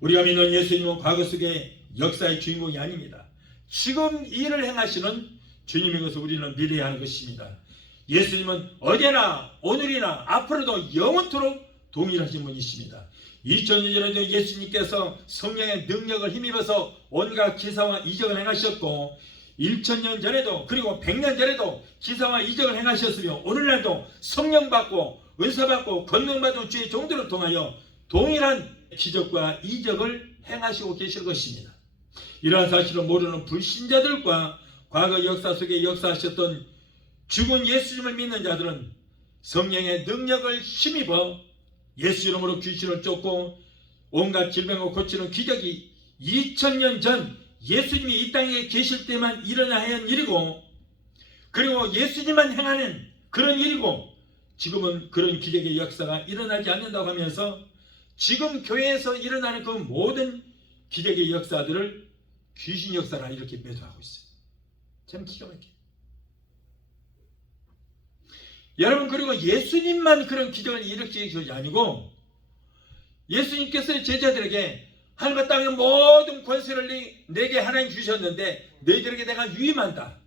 우리가 믿는 예수님은 과거 속의 역사의 주인공이 아닙니다. 지금 일을 행하시는 주님인 것을 우리는 믿어야 하는 것입니다. 예수님은 어제나 오늘이나 앞으로도 영원토록 동일하신 분이십니다. 2000년 전에도 예수님께서 성령의 능력을 힘입어서 온갖 기사와 이적을 행하셨고 1000년 전에도 그리고 100년 전에도 기사와 이적을 행하셨으며 오늘날도 성령 받고 은사 받고 권능 받은 주의 종들을 통하여 동일한 기적과 이적을 행하시고 계실 것입니다. 이러한 사실을 모르는 불신자들과 과거 역사 속에 역사하셨던 죽은 예수님을 믿는 자들은 성령의 능력을 힘입어 예수 이름으로 귀신을 쫓고 온갖 질병을 고치는 기적이 2000년 전 예수님이 이 땅에 계실 때만 일어나야 하는 일이고 그리고 예수님만 행하는 그런 일이고 지금은 그런 기적의 역사가 일어나지 않는다고 하면서 지금 교회에서 일어나는 그 모든 기적의 역사들을 귀신 역사라 이렇게 매도하고 있어요. 참 기가 막혀요. 여러분 그리고 예수님만 그런 기적을 일으키는 것이 아니고 예수님께서 제자들에게 하늘과 땅의 모든 권세를 내게 하나님 주셨는데 너희들에게 내가 유임한다.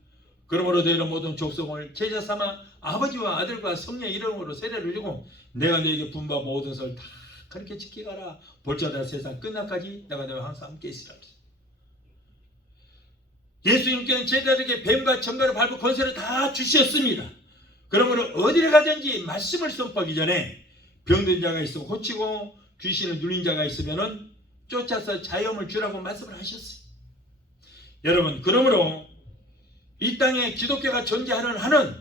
그러므로 너희는 모든 족속을 제자 삼아 아버지와 아들과 성령 이름으로 세례를 주고 내가 너희에게 분바 모든 것을 다 그렇게 지키가라. 볼지어다 세상 끝날까지 내가 너희와 항상 함께 있으라. 예수님께는 제자들에게 뱀과 정갈을 밟고 권세를 다 주셨습니다. 그러므로 어디를 가든지 말씀을 선포하기 전에 병든 자가 있으면 고치고 귀신을 눌린 자가 있으면 쫓아서 자유함을 주라고 말씀을 하셨어요. 여러분 그러므로 이 땅에 기독교가 존재하는 한은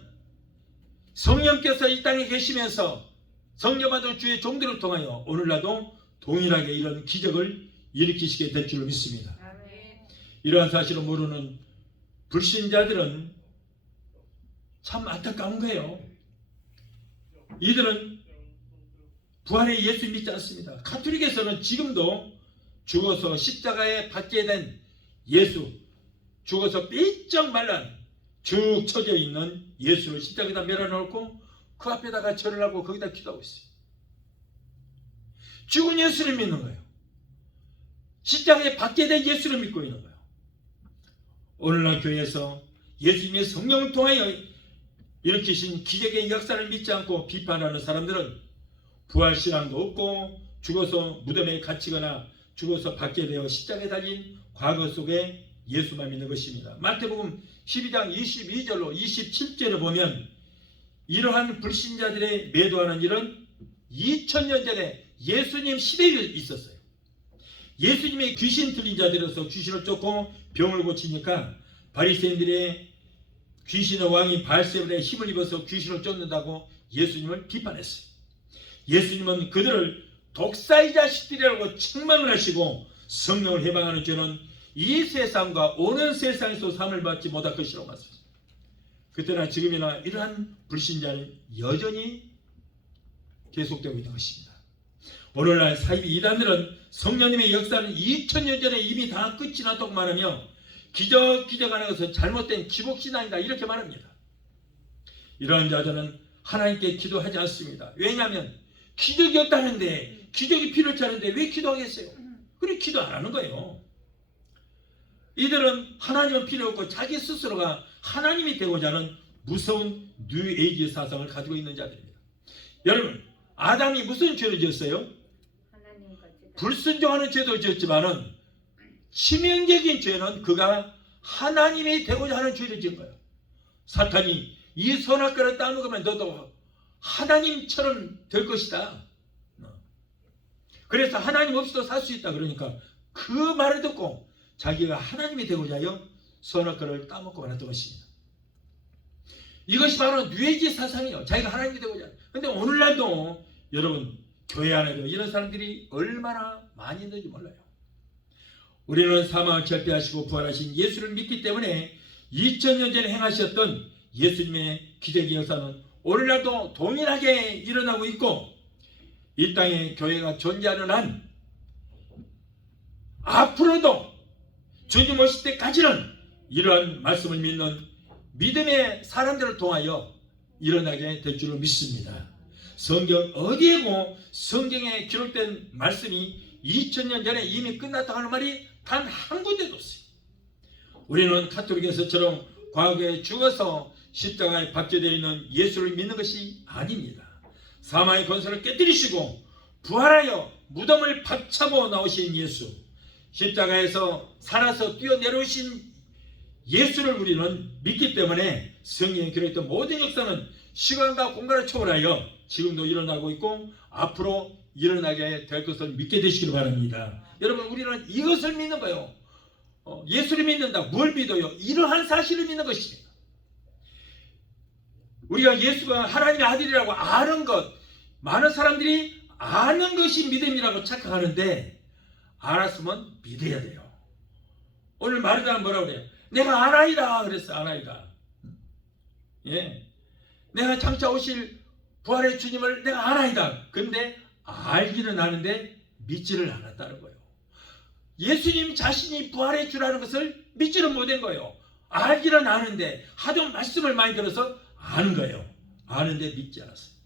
성령께서 이 땅에 계시면서 성령 받은 주의 종들을 통하여 오늘날도 동일하게 이런 기적을 일으키시게 될 줄 믿습니다. 이러한 사실을 모르는 불신자들은 참 안타까운 거예요. 이들은 부활의 예수 믿지 않습니다. 가톨릭에서는 지금도 죽어서 십자가에 박게 된 예수, 죽어서 삐쩍 말란 쭉 쳐져 있는 예수를 십자가에다 매려놓고 그 앞에다가 절을 하고 거기다 기도하고 있어요. 죽은 예수를 믿는 거예요. 십자가에 박게 된 예수를 믿고 있는 거예요. 오늘날 교회에서 예수님의 성령을 통하여 일으키신 기적의 역사를 믿지 않고 비판하는 사람들은 부활신앙도 없고 죽어서 무덤에 갇히거나 죽어서 받게 되어 십자가에 달린 과거 속에 예수만 믿는 것입니다. 마태복음 12장 22절로 27절을 보면 이러한 불신자들의 매도하는 일은 2000년 전에 예수님 시대에 있었어요. 예수님의 귀신 들린 자들에서 귀신을 쫓고 병을 고치니까 바리새인들의 귀신의 왕인 바알세불의 힘을 입어서 귀신을 쫓는다고 예수님을 비판했어요. 예수님은 그들을 독사의 자식들이라고 책망을 하시고 성령을 해방하는 죄는 이 세상과 오는 세상에서 삶을 받지 못할 것이라고 말씀하셨습니다. 그때나 지금이나 이러한 불신자는 여전히 계속되고 있는 것입니다. 오늘날 사이비 이단들은 성령님의 역사는 2000년 전에 이미 다 끝이 났다고 말하며 기적하는 것은 잘못된 기복신앙이다 이렇게 말합니다. 이러한 자들은 하나님께 기도하지 않습니다. 왜냐하면 기적이 없다는데 기적이 필요치 않은데 왜 기도하겠어요? 그래 기도 안 하는 거예요. 이들은 하나님은 필요 없고 자기 스스로가 하나님이 되고자 하는 무서운 뉴에이지 사상을 가지고 있는 자들입니다. 여러분 아담이 무슨 죄를 지었어요? 불순종하는 죄도 지었지만은 치명적인 죄는 그가 하나님이 되고자 하는 죄를 지은 거예요. 사탄이 이 선악과를 따먹으면 너도 하나님처럼 될 것이다. 그래서 하나님 없이도 살 수 있다. 그러니까 그 말을 듣고 자기가 하나님이 되고자 하여 선악과를 따먹고 말았던 것입니다. 이것이 바로 뉴에이지 사상이에요. 자기가 하나님이 되고자 하는. 근데 오늘날도 여러분 교회 안에도 이런 사람들이 얼마나 많이 있는지 몰라요. 우리는 사망을 절대하시고 부활하신 예수를 믿기 때문에 2000년 전에 행하셨던 예수님의 기적의 역사는 오늘날도 동일하게 일어나고 있고 이 땅에 교회가 존재하는 한 앞으로도 주님 오실 때까지는 이러한 말씀을 믿는 믿음의 사람들을 통하여 일어나게 될 줄로 믿습니다. 성경 어디에고 성경에 기록된 말씀이 2000년 전에 이미 끝났다고 하는 말이 단 한 군데도 없어요. 우리는 가톨릭에서처럼 과거에 죽어서 십자가에 박혀되어 있는 예수를 믿는 것이 아닙니다. 사망의 권세를 깨뜨리시고 부활하여 무덤을 박차고 나오신 예수, 십자가에서 살아서 뛰어내려오신 예수를 우리는 믿기 때문에 성경에 기록했던 모든 역사는 시간과 공간을 초월하여 지금도 일어나고 있고 앞으로 일어나게 될 것을 믿게 되시길 바랍니다. 여러분 우리는 이것을 믿는 거예요. 예수를 믿는다. 뭘 믿어요? 이러한 사실을 믿는 것입니다. 우리가 예수가 하나님의 아들이라고 아는 것, 많은 사람들이 아는 것이 믿음이라고 착각하는데 알았으면 믿어야 돼요. 오늘 마르다는 뭐라고 그래요? 내가 아나이다 그랬어. 아나이다. 예, 내가 장차 오실 부활의 주님을 내가 아나이다. 근데 알기는 아는데 믿지를 않았다는 거예요. 예수님 자신이 부활의 주라는 것을 믿지는 못한 거예요. 알기는 아는데 하도 말씀을 많이 들어서 아는 거예요. 아는데 믿지 않았어요.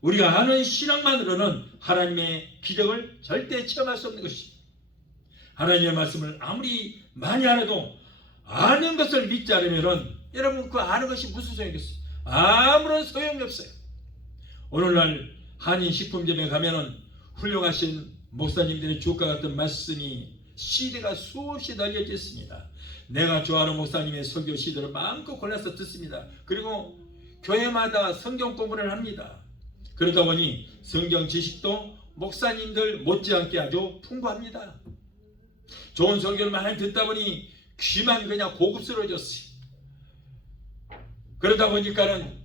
우리가 아는 신앙만으로는 하나님의 기적을 절대 체험할 수 없는 것입니다. 하나님의 말씀을 아무리 많이 알아도 아는 것을 믿지 않으면 여러분 그 아는 것이 무슨 소용이겠어요? 아무런 소용이 없어요. 오늘날 한인식품점에 가면은 훌륭하신 목사님들의 주옥과 같은 말씀이 CD가 수없이 널려져 있습니다. 내가 좋아하는 목사님의 설교 CD를 마음껏 골라서 듣습니다. 그리고 교회마다 성경 공부를 합니다. 그러다 보니 성경 지식도 목사님들 못지않게 아주 풍부합니다. 좋은 설교를 많이 듣다 보니 귀만 그냥 고급스러워졌어요. 그러다 보니까는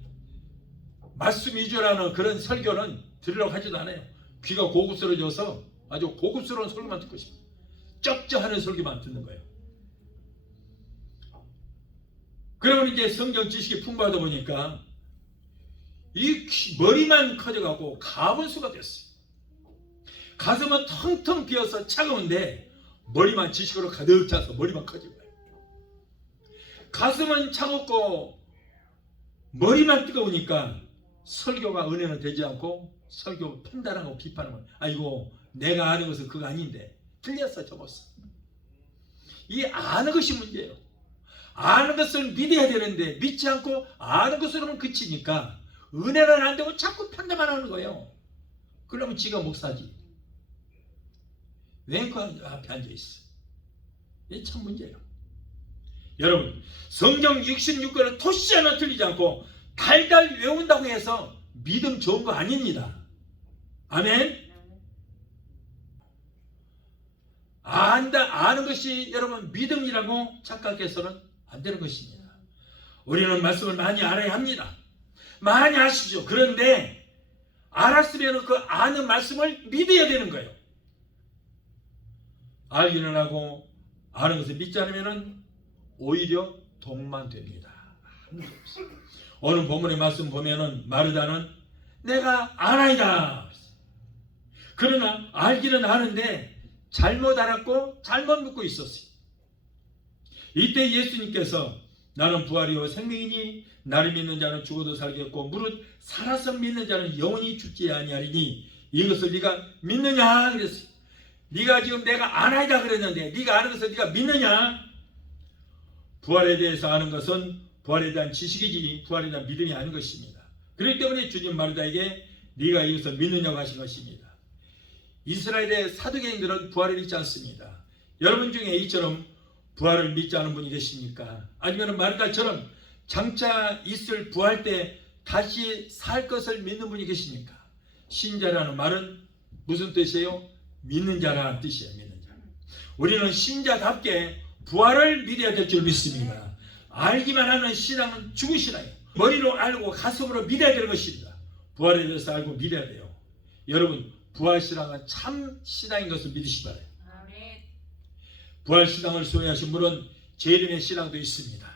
말씀 위주라는 그런 설교는 들으려고 하지도 않아요. 귀가 고급스러워져서 아주 고급스러운 설교만 듣고 싶어요. 쩍쩍하는 설교만 듣는 거예요. 그러면 이제 성경 지식이 풍부하다 보니까 이 머리만 커져가고 가분수가 됐어요. 가슴은 텅텅 비어서 차가운데 머리만 지식으로 가득 차서 머리만 커진 거예요. 가슴은 차갑고 머리만 뜨거우니까 설교가 은혜는 되지 않고 설교 판단하고 비판하고 아이고 내가 아는 것은 그거 아닌데 틀렸어 적었어. 이 아는 것이 문제예요. 아는 것을 믿어야 되는데 믿지 않고 아는 것으로는 그치니까 은혜는 안 되고 자꾸 판단만 하는 거예요. 그러면 지가 목사지. 왜 그 앞에 앉아있어? 이게 참 문제예요. 여러분, 성경 66권은 토시 하나 틀리지 않고 달달 외운다고 해서 믿음 좋은 거 아닙니다. 아멘. 아는 것이 여러분 믿음이라고 착각해서는 안 되는 것입니다. 우리는 말씀을 많이 알아야 합니다. 많이 아시죠? 그런데 알았으면 그 아는 말씀을 믿어야 되는 거예요. 알기는 하고 아는 것을 믿지 않으면 오히려 독만 됩니다. 아무것도 없어요. 오늘 본문의 말씀 보면은 마르다는 내가 아나이다. 그러나 알기는 아는데 잘못 알았고 잘못 묻고 있었어요. 이때 예수님께서 나는 부활이요 생명이니 나를 믿는 자는 죽어도 살겠고 무릇 살아서 믿는 자는 영원히 죽지 아니하리니 이것을 네가 믿느냐 그랬어요. 네가 지금 내가 아나이다 그랬는데 네가 아는 것을 네가 믿느냐? 부활에 대해서 아는 것은 부활에 대한 지식이지 부활에 대한 믿음이 아닌 것입니다. 그렇기 때문에 주님 마르다에게 네가 이것을 믿느냐고 하신 것입니다. 이스라엘의 사두개인들은 부활을 믿지 않습니다. 여러분 중에 이처럼 부활을 믿지 않은 분이 계십니까? 아니면 마르다처럼 장차 있을 부활 때 다시 살 것을 믿는 분이 계십니까? 신자라는 말은 무슨 뜻이에요? 믿는 자라는 뜻이에요. 믿는 자. 우리는 신자답게 부활을 믿어야 될 줄 믿습니다. 알기만 하는 신앙은 죽은 신앙이에요. 머리로 알고 가슴으로 믿어야 될 것입니다. 부활에 대해서 알고 믿어야 돼요. 여러분, 부활 신앙은 참 신앙인 것을 믿으시기 바라요. 부활 신앙을 소유하신 분은 재림의 신앙도 있습니다.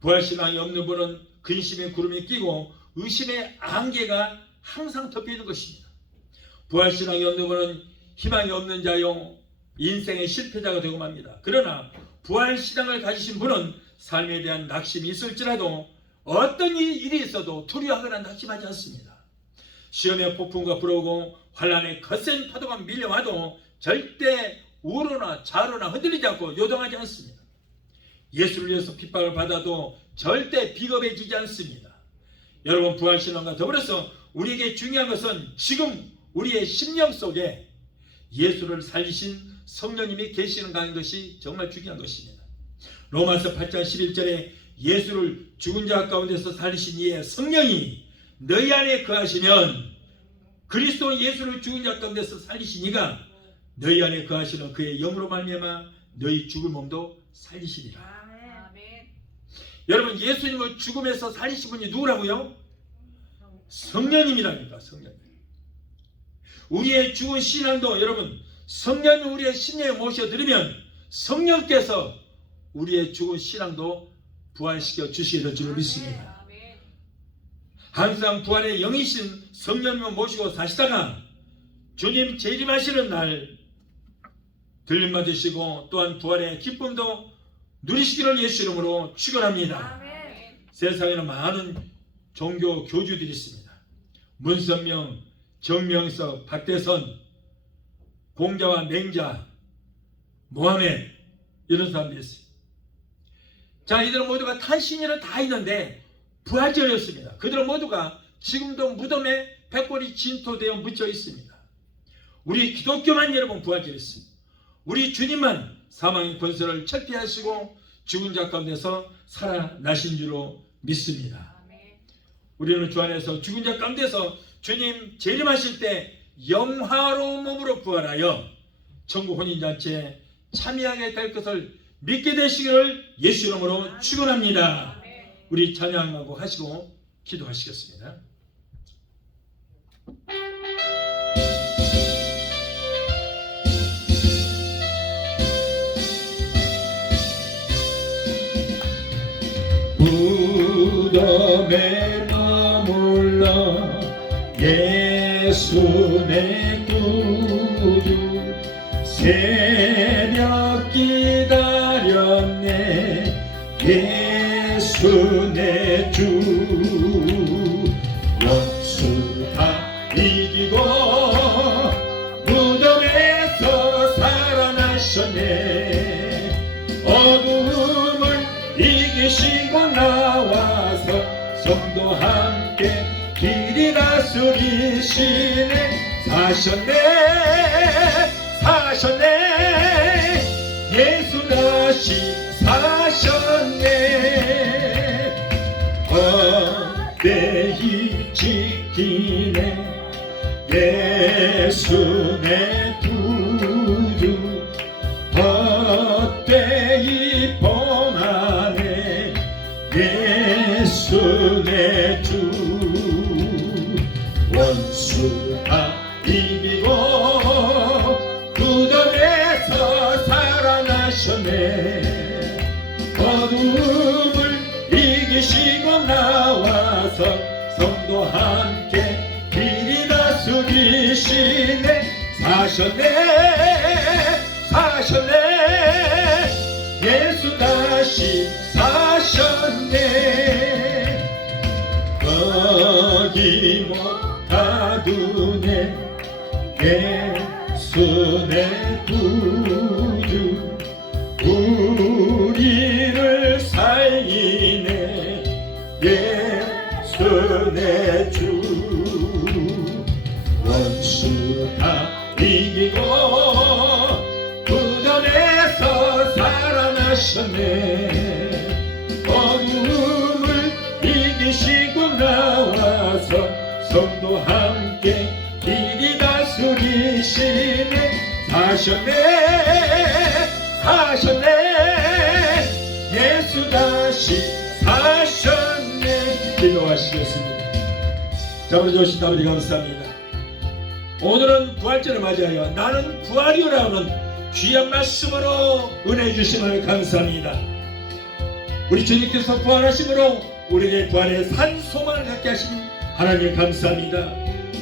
부활 신앙이 없는 분은 근심의 구름이 끼고 의심의 안개가 항상 덮여 있는 것입니다. 부활 신앙이 없는 분은 희망이 없는 자요 인생의 실패자가 되고 맙니다. 그러나 부활 신앙을 가지신 분은 삶에 대한 낙심이 있을지라도 어떤 일이 있어도 두려워하거나 낙심하지 않습니다. 시험의 폭풍과 불어오고 환란의 거센 파도가 밀려와도 절대 우로나 좌로나 흔들리지 않고 요동하지 않습니다. 예수를 위해서 핍박을 받아도 절대 비겁해지지 않습니다. 여러분, 부활신앙과 더불어서 우리에게 중요한 것은 지금 우리의 심령 속에 예수를 살리신 성령님이 계시는 것이 정말 중요한 것입니다. 로마서 8장 11절에 예수를 죽은 자 가운데서 살리신 이의 성령이 너희 안에 거하시면 그리스도 예수를 죽은 자 가운데서 살리신 이가 너희 안에 거하시는 그의 영으로 말미암아 너희 죽은 몸도 살리시리라. 아멘. 여러분, 예수님을 죽음에서 살리신 분이 누구라고요? 성령님이라니까. 성령님. 우리의 죽은 신앙도 여러분 성령이 우리의 심령에 모셔드리면 성령께서 우리의 죽은 신앙도 부활시켜 주시게 될 줄 믿습니다. 항상 부활의 영이신 성령님을 모시고 사시다가 주님 재림하시는 날 들림 받으시고 또한 부활의 기쁨도 누리시기를 예수 이름으로 축원합니다. 세상에는 많은 종교 교주들이 있습니다. 문선명, 정명석, 박대선, 공자와 맹자, 모하메 이런 사람들이 있어요. 자, 이들은 모두가 탄신일은 다 있는데 부활절이었습니다. 그들은 모두가 지금도 무덤에 백골이 진토되어 묻혀 있습니다. 우리 기독교만 여러분 부활절이었습니다. 우리 주님만 사망의 권세를 철폐하시고 죽은 자 가운데서 살아나신 줄로 믿습니다. 우리는 주 안에서 죽은 자 가운데서 주님 재림하실 때 영화로운 몸으로 부활하여 천국 혼인잔치에 참여하게 될 것을 믿게 되시기를 예수 이름으로 축원합니다. 우리 찬양하고 하시고 기도하시겠습니다. 무덤에 머물러 예수 내 구주 새벽 기다렸네 예수 내 주 원수 다 이기고 무덤에서 살아나셨네 어둠을 사셨네 사셨네 예수 다시 사셨네 헛되이 지키네 예수 내 구주 헛되이 범하네 예수 내 주 원수 다 이기고 무덤에서 살아나셨네 어둠을 이기시고 나와서 성도 함께 길이 다스리시네 사셨네 사셨네 예수 다시 사셨네 거기 못 가두네 예수 내 구주 우리를 살리네 예수 내 주 원수 다 이기고 무덤에서 살아나셨네 어둠을 이기시고 나와서 성도 함께 길이 다스리시네 사셨네 사셨네 예수 다시 사셨네 기도하시겠습니다. 자 우리 조신 아버지 감사합니다. 오늘은 부활절을 맞이하여 나는 부활이오라는 귀한 말씀으로 은혜 주심을 감사합니다. 우리 주님께서 부활하심으로 우리에게 부활의 산 소망을 갖게 하신 하나님 감사합니다.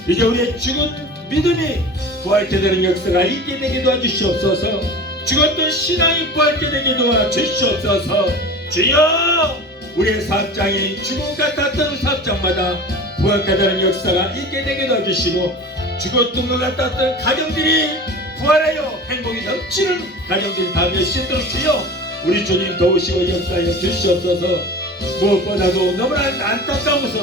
이제 우리의 죽은 믿음이 부활케 되는 역사가 있게 되게 도와주시옵소서. 죽었던 신앙이 부활케 되게 도와주시옵소서. 주여 우리의 사업장이 죽음 같았던 사업장마다 부활케 되는 역사가 있게 되게 도와주시고 죽었던 것 같았던 가정들이 부활하여 행복이 넘치는 가정들이 다 되시도록 주여 우리 주님 도우시고 역사하여 주시옵소서. 무엇보다도 너무나 안타까운 것은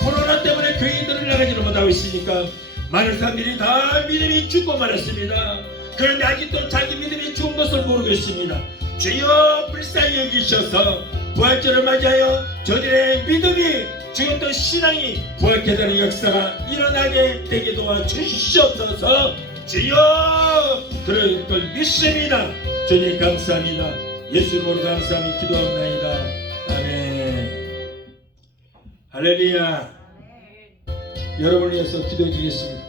코로나 때문에 교회들을 나가지를 못하고 있으니까 많은 사람들이 다 믿음이 죽고 말았습니다. 그런데 아직도 자기 믿음이 죽은 것을 모르고 있습니다. 주여 불쌍히 여기셔서 부활절을 맞이하여 저들의 믿음이 죽었던 신앙이 부활케 되는 역사가 일어나게 되게 도와주시옵소서. 주여 그럴 걸 믿습니다. 주님 감사합니다. 예수 이름으로 감사함이 기도합나이다. 아멘. 할렐루야. 여러분을 위해서 기도해 주겠습니다.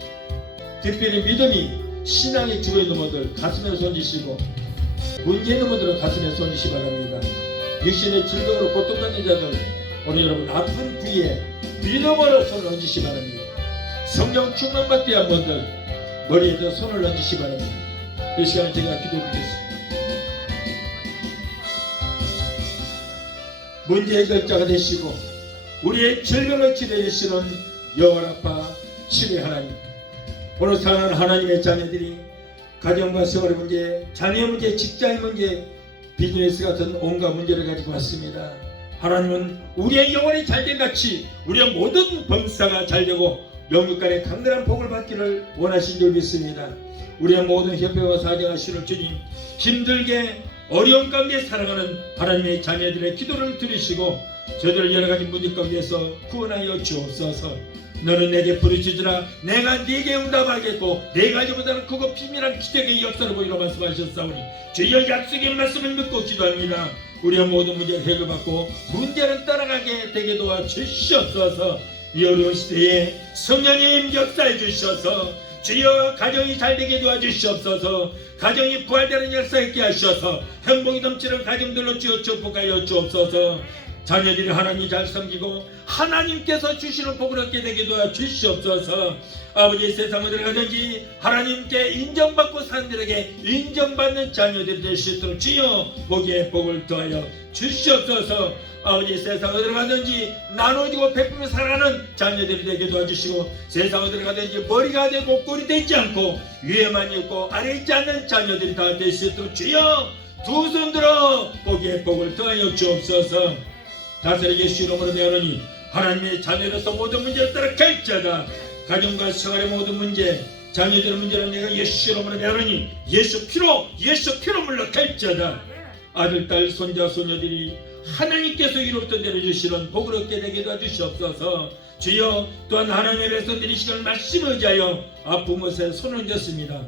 특별히 믿음이 신앙에 죽어있는 분들 가슴에 손지시고 문제 있는 분들은 가슴에 손지시 바랍니다. 육신의 질병으로 고통받는 자들 오늘 여러분 아픈 부위에 믿음으로 손을 얹으시 바랍니다. 성령 충만받게 한 분들 머리에도 손을 얹으시 바랍니다. 이 시간 제가 기도해 드리겠습니다. 문제 해결자가 되시고 우리의 질병을 치료해 주시는 여호와라파 치료 하나님, 오늘 사랑하는 하나님의 자녀들이 가정과 생활의 문제, 자녀 문제, 직장 문제, 비즈니스 같은 온갖 문제를 가지고 왔습니다. 하나님은 우리의 영혼이 잘된 같이 우리의 모든 범사가 잘되고 영육간의 강렬한 복을 받기를 원하신 줄 믿습니다. 우리의 모든 협회와 사정하시는 주님, 힘들게 어려운 가운데 살아가는 하나님의 자녀들의 기도를 들으시고 저들을 여러가지 문제 가운데서 구원하여 주옵소서. 너는 내게 부르짖으라 내가 네게 응답하겠고 네 가지보다는 크고 비밀한 기적의 역사를 보이라 말씀하셨사오니 주여 약속의 말씀을 믿고 기도합니다. 우리의 모든 문제를 해결받고 문제를 따라가게 되게 도와주시옵소서. 이 어려운 시대에 성령님 역사해 주셔서 주여 가정이 잘되게 도와주시옵소서. 가정이 부활되는 역사 있게 하셔서 행복이 넘치는 가정들로 주여 축복하여 주옵소서. 자녀들이 하나님 잘 섬기고 하나님께서 주시는 복을 얻게 되게 도와주시옵소서. 아버지 세상에 들어가든지 하나님께 인정받고 사람들에게 인정받는 자녀들이 될 수 있도록 주여 복의 복을 더하여 주시옵소서. 아버지 세상에 들어가든지 나눠주고 베풀며 살아가는 자녀들이 되게 도와주시고 세상에 들어가든지 머리가 되고 꼴이 되지 않고 위에만 있고 아래 있지 않는 자녀들이 다 될 수 있도록 주여 두 손 들어 복의 복을 더하여 주옵소서. 다스리게 주시름으로 내오니 하나님의 자녀로서 모든 문제를 따라 결자다. 가정과 생활의 모든 문제, 자녀들의 문제는 내가 예수 이름으로 내오니 예수 피로 물러갈지어다. 아들, 딸, 손자, 소녀들이 하나님께서 이로부터 내려주시는 복을 얻게 되게 도와주시옵소서. 주여, 또한 하나님의 백성들이 시간을 말씀을 의지하여 아픈 것에 손을 얹었습니다.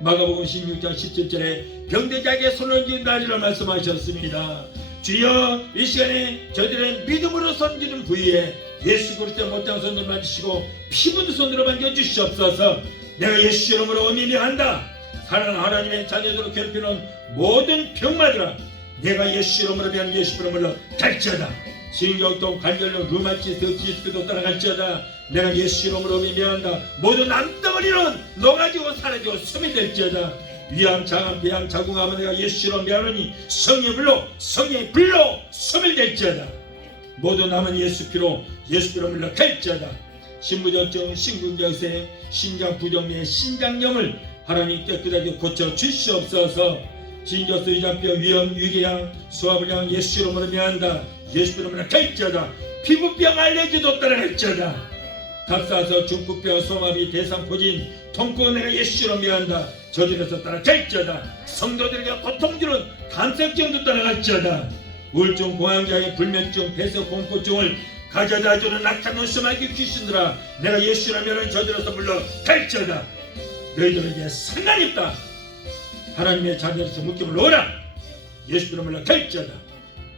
마가복음 16장 17절에 병든 자에게 손을 얹는다리라 말씀하셨습니다. 주여, 이 시간에 저들의 믿음으로 섬기는 부위에 예수 그리스도의 못장 손으로 만지시고 피 묻은 손으로 만져주시옵소서. 내가 예수 이름으로 의미한다. 사랑하는 하나님의 자녀들을 괴롭히는 모든 병마들아, 내가 예수 이름으로 배운 예수 이름으로 갈지어다. 신경통, 관절염, 류마티스, 디스크도 따라갈지어다. 내가 예수 이름으로 의미한다. 모든 남덩어리는 녹아지고 사라지고 숨이 될지어다. 위암, 장암, 폐암, 자궁암은 내가 예수 이름으로 배우니 성의 불로 숨이 될지어다. 모든 남은 예수 피로 물러갈지어다. 신부전증, 심근경색, 심장 부정맥, 신장염을 하나님 깨끗하게 고쳐 주시옵소서. 진저스, 위장뼈, 위염, 위궤양, 소화불량 예수 이름으로 명한다. 예수 이름으로 갈지어다. 피부병 알레르기도 따라갈지어다. 갑사서, 중풍병, 소마비, 대상포진, 통풍은 내가 예수 이름으로 명한다. 저들에서 따라갈지어다. 성도들에게 고통 주는 간색증도 따라갈지어다. 우울증, 공황장애, 불면증, 폐쇄 공포증을 가져다주는 낙하는 심하게 귀신들아, 내가 예수라면 저들에서 물러갈지어다. 너희들에게 상관이 없다. 하나님의 자녀로서 묶임을 놓으라. 예수로 물러갈지어다.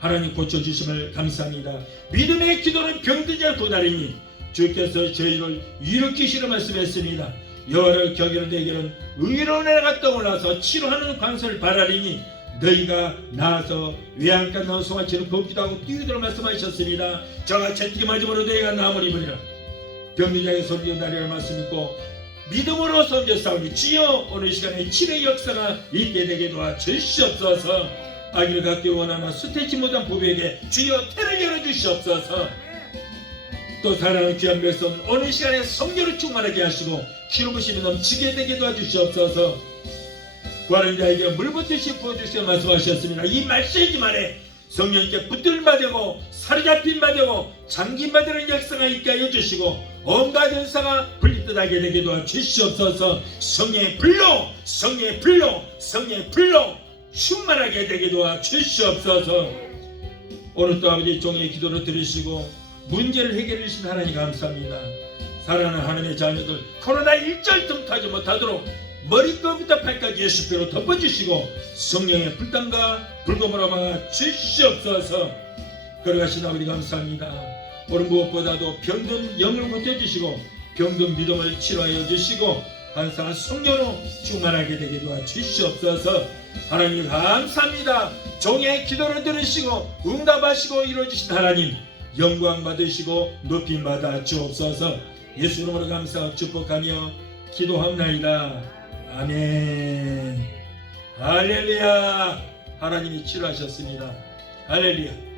하나님 고쳐주심을 감사합니다. 믿음의 기도는 병든 자를 구하리니 주께서 저희를 일으키시려 말씀했습니다. 여호와를 경외하는 너희에게는 의로운 애가 떠올라서 치료하는 관세를 바라리니 너희가 나아서 외양간 나온 송아치를 걷기도 하고 뛰기도 말씀하셨습니다. 저같이 뛰기 맞으므로 너희가 나음을 입으리라. 병든 자의 소리를 나리라 말씀있고 믿음으로 섬겼사오니 주여, 오늘 시간에 치료의 역사가 있게 되게 도와주시옵소서. 아기를 갖기 원하나 수태치 못한 부부에게 주여 태를 열어주시옵소서. 또 사랑하는 귀한 백성, 오늘 시간에 성령을 충만하게 하시고 기름부심이 넘치게 되게 도와주시옵소서. 구하는 자에게 물붓듯이 부어주시며 말씀하셨습니다. 이 말씀이지만에 성령님께 붙들바 되고 사로잡힌 바 되고 잠긴 바 되는 역사가 있게 하여 주시고 온갖 은사가 분리듯하게 되게 도와주시옵소서. 성령의 불로 충만하게 되게 도와주시옵소서. 오늘 또 아버지 종의 기도를 들으시고 문제를 해결해 주신 하나님 감사합니다. 사랑하는 하나님의 자녀들, 코로나 일절 등하지 못하도록 머리끝부터 발까지 예수께로 덮어주시고 성령의 불담과 불검으로 막아 주시옵소서. 걸어가신 아버지 감사합니다. 오늘 무엇보다도 병든 영을 고쳐주시고 병든 믿음을 치료하여 주시고 항상 성령으로 충만하게 되게 도와주시옵소서. 하나님 감사합니다. 종의 기도를 들으시고 응답하시고 이루어주신 하나님 영광 받으시고 높임 받아 주옵소서. 예수 이름으로 감사하고 축복하며 기도합나이다. 아멘. 할렐루야. 하나님이 치료하셨습니다. 할렐루야.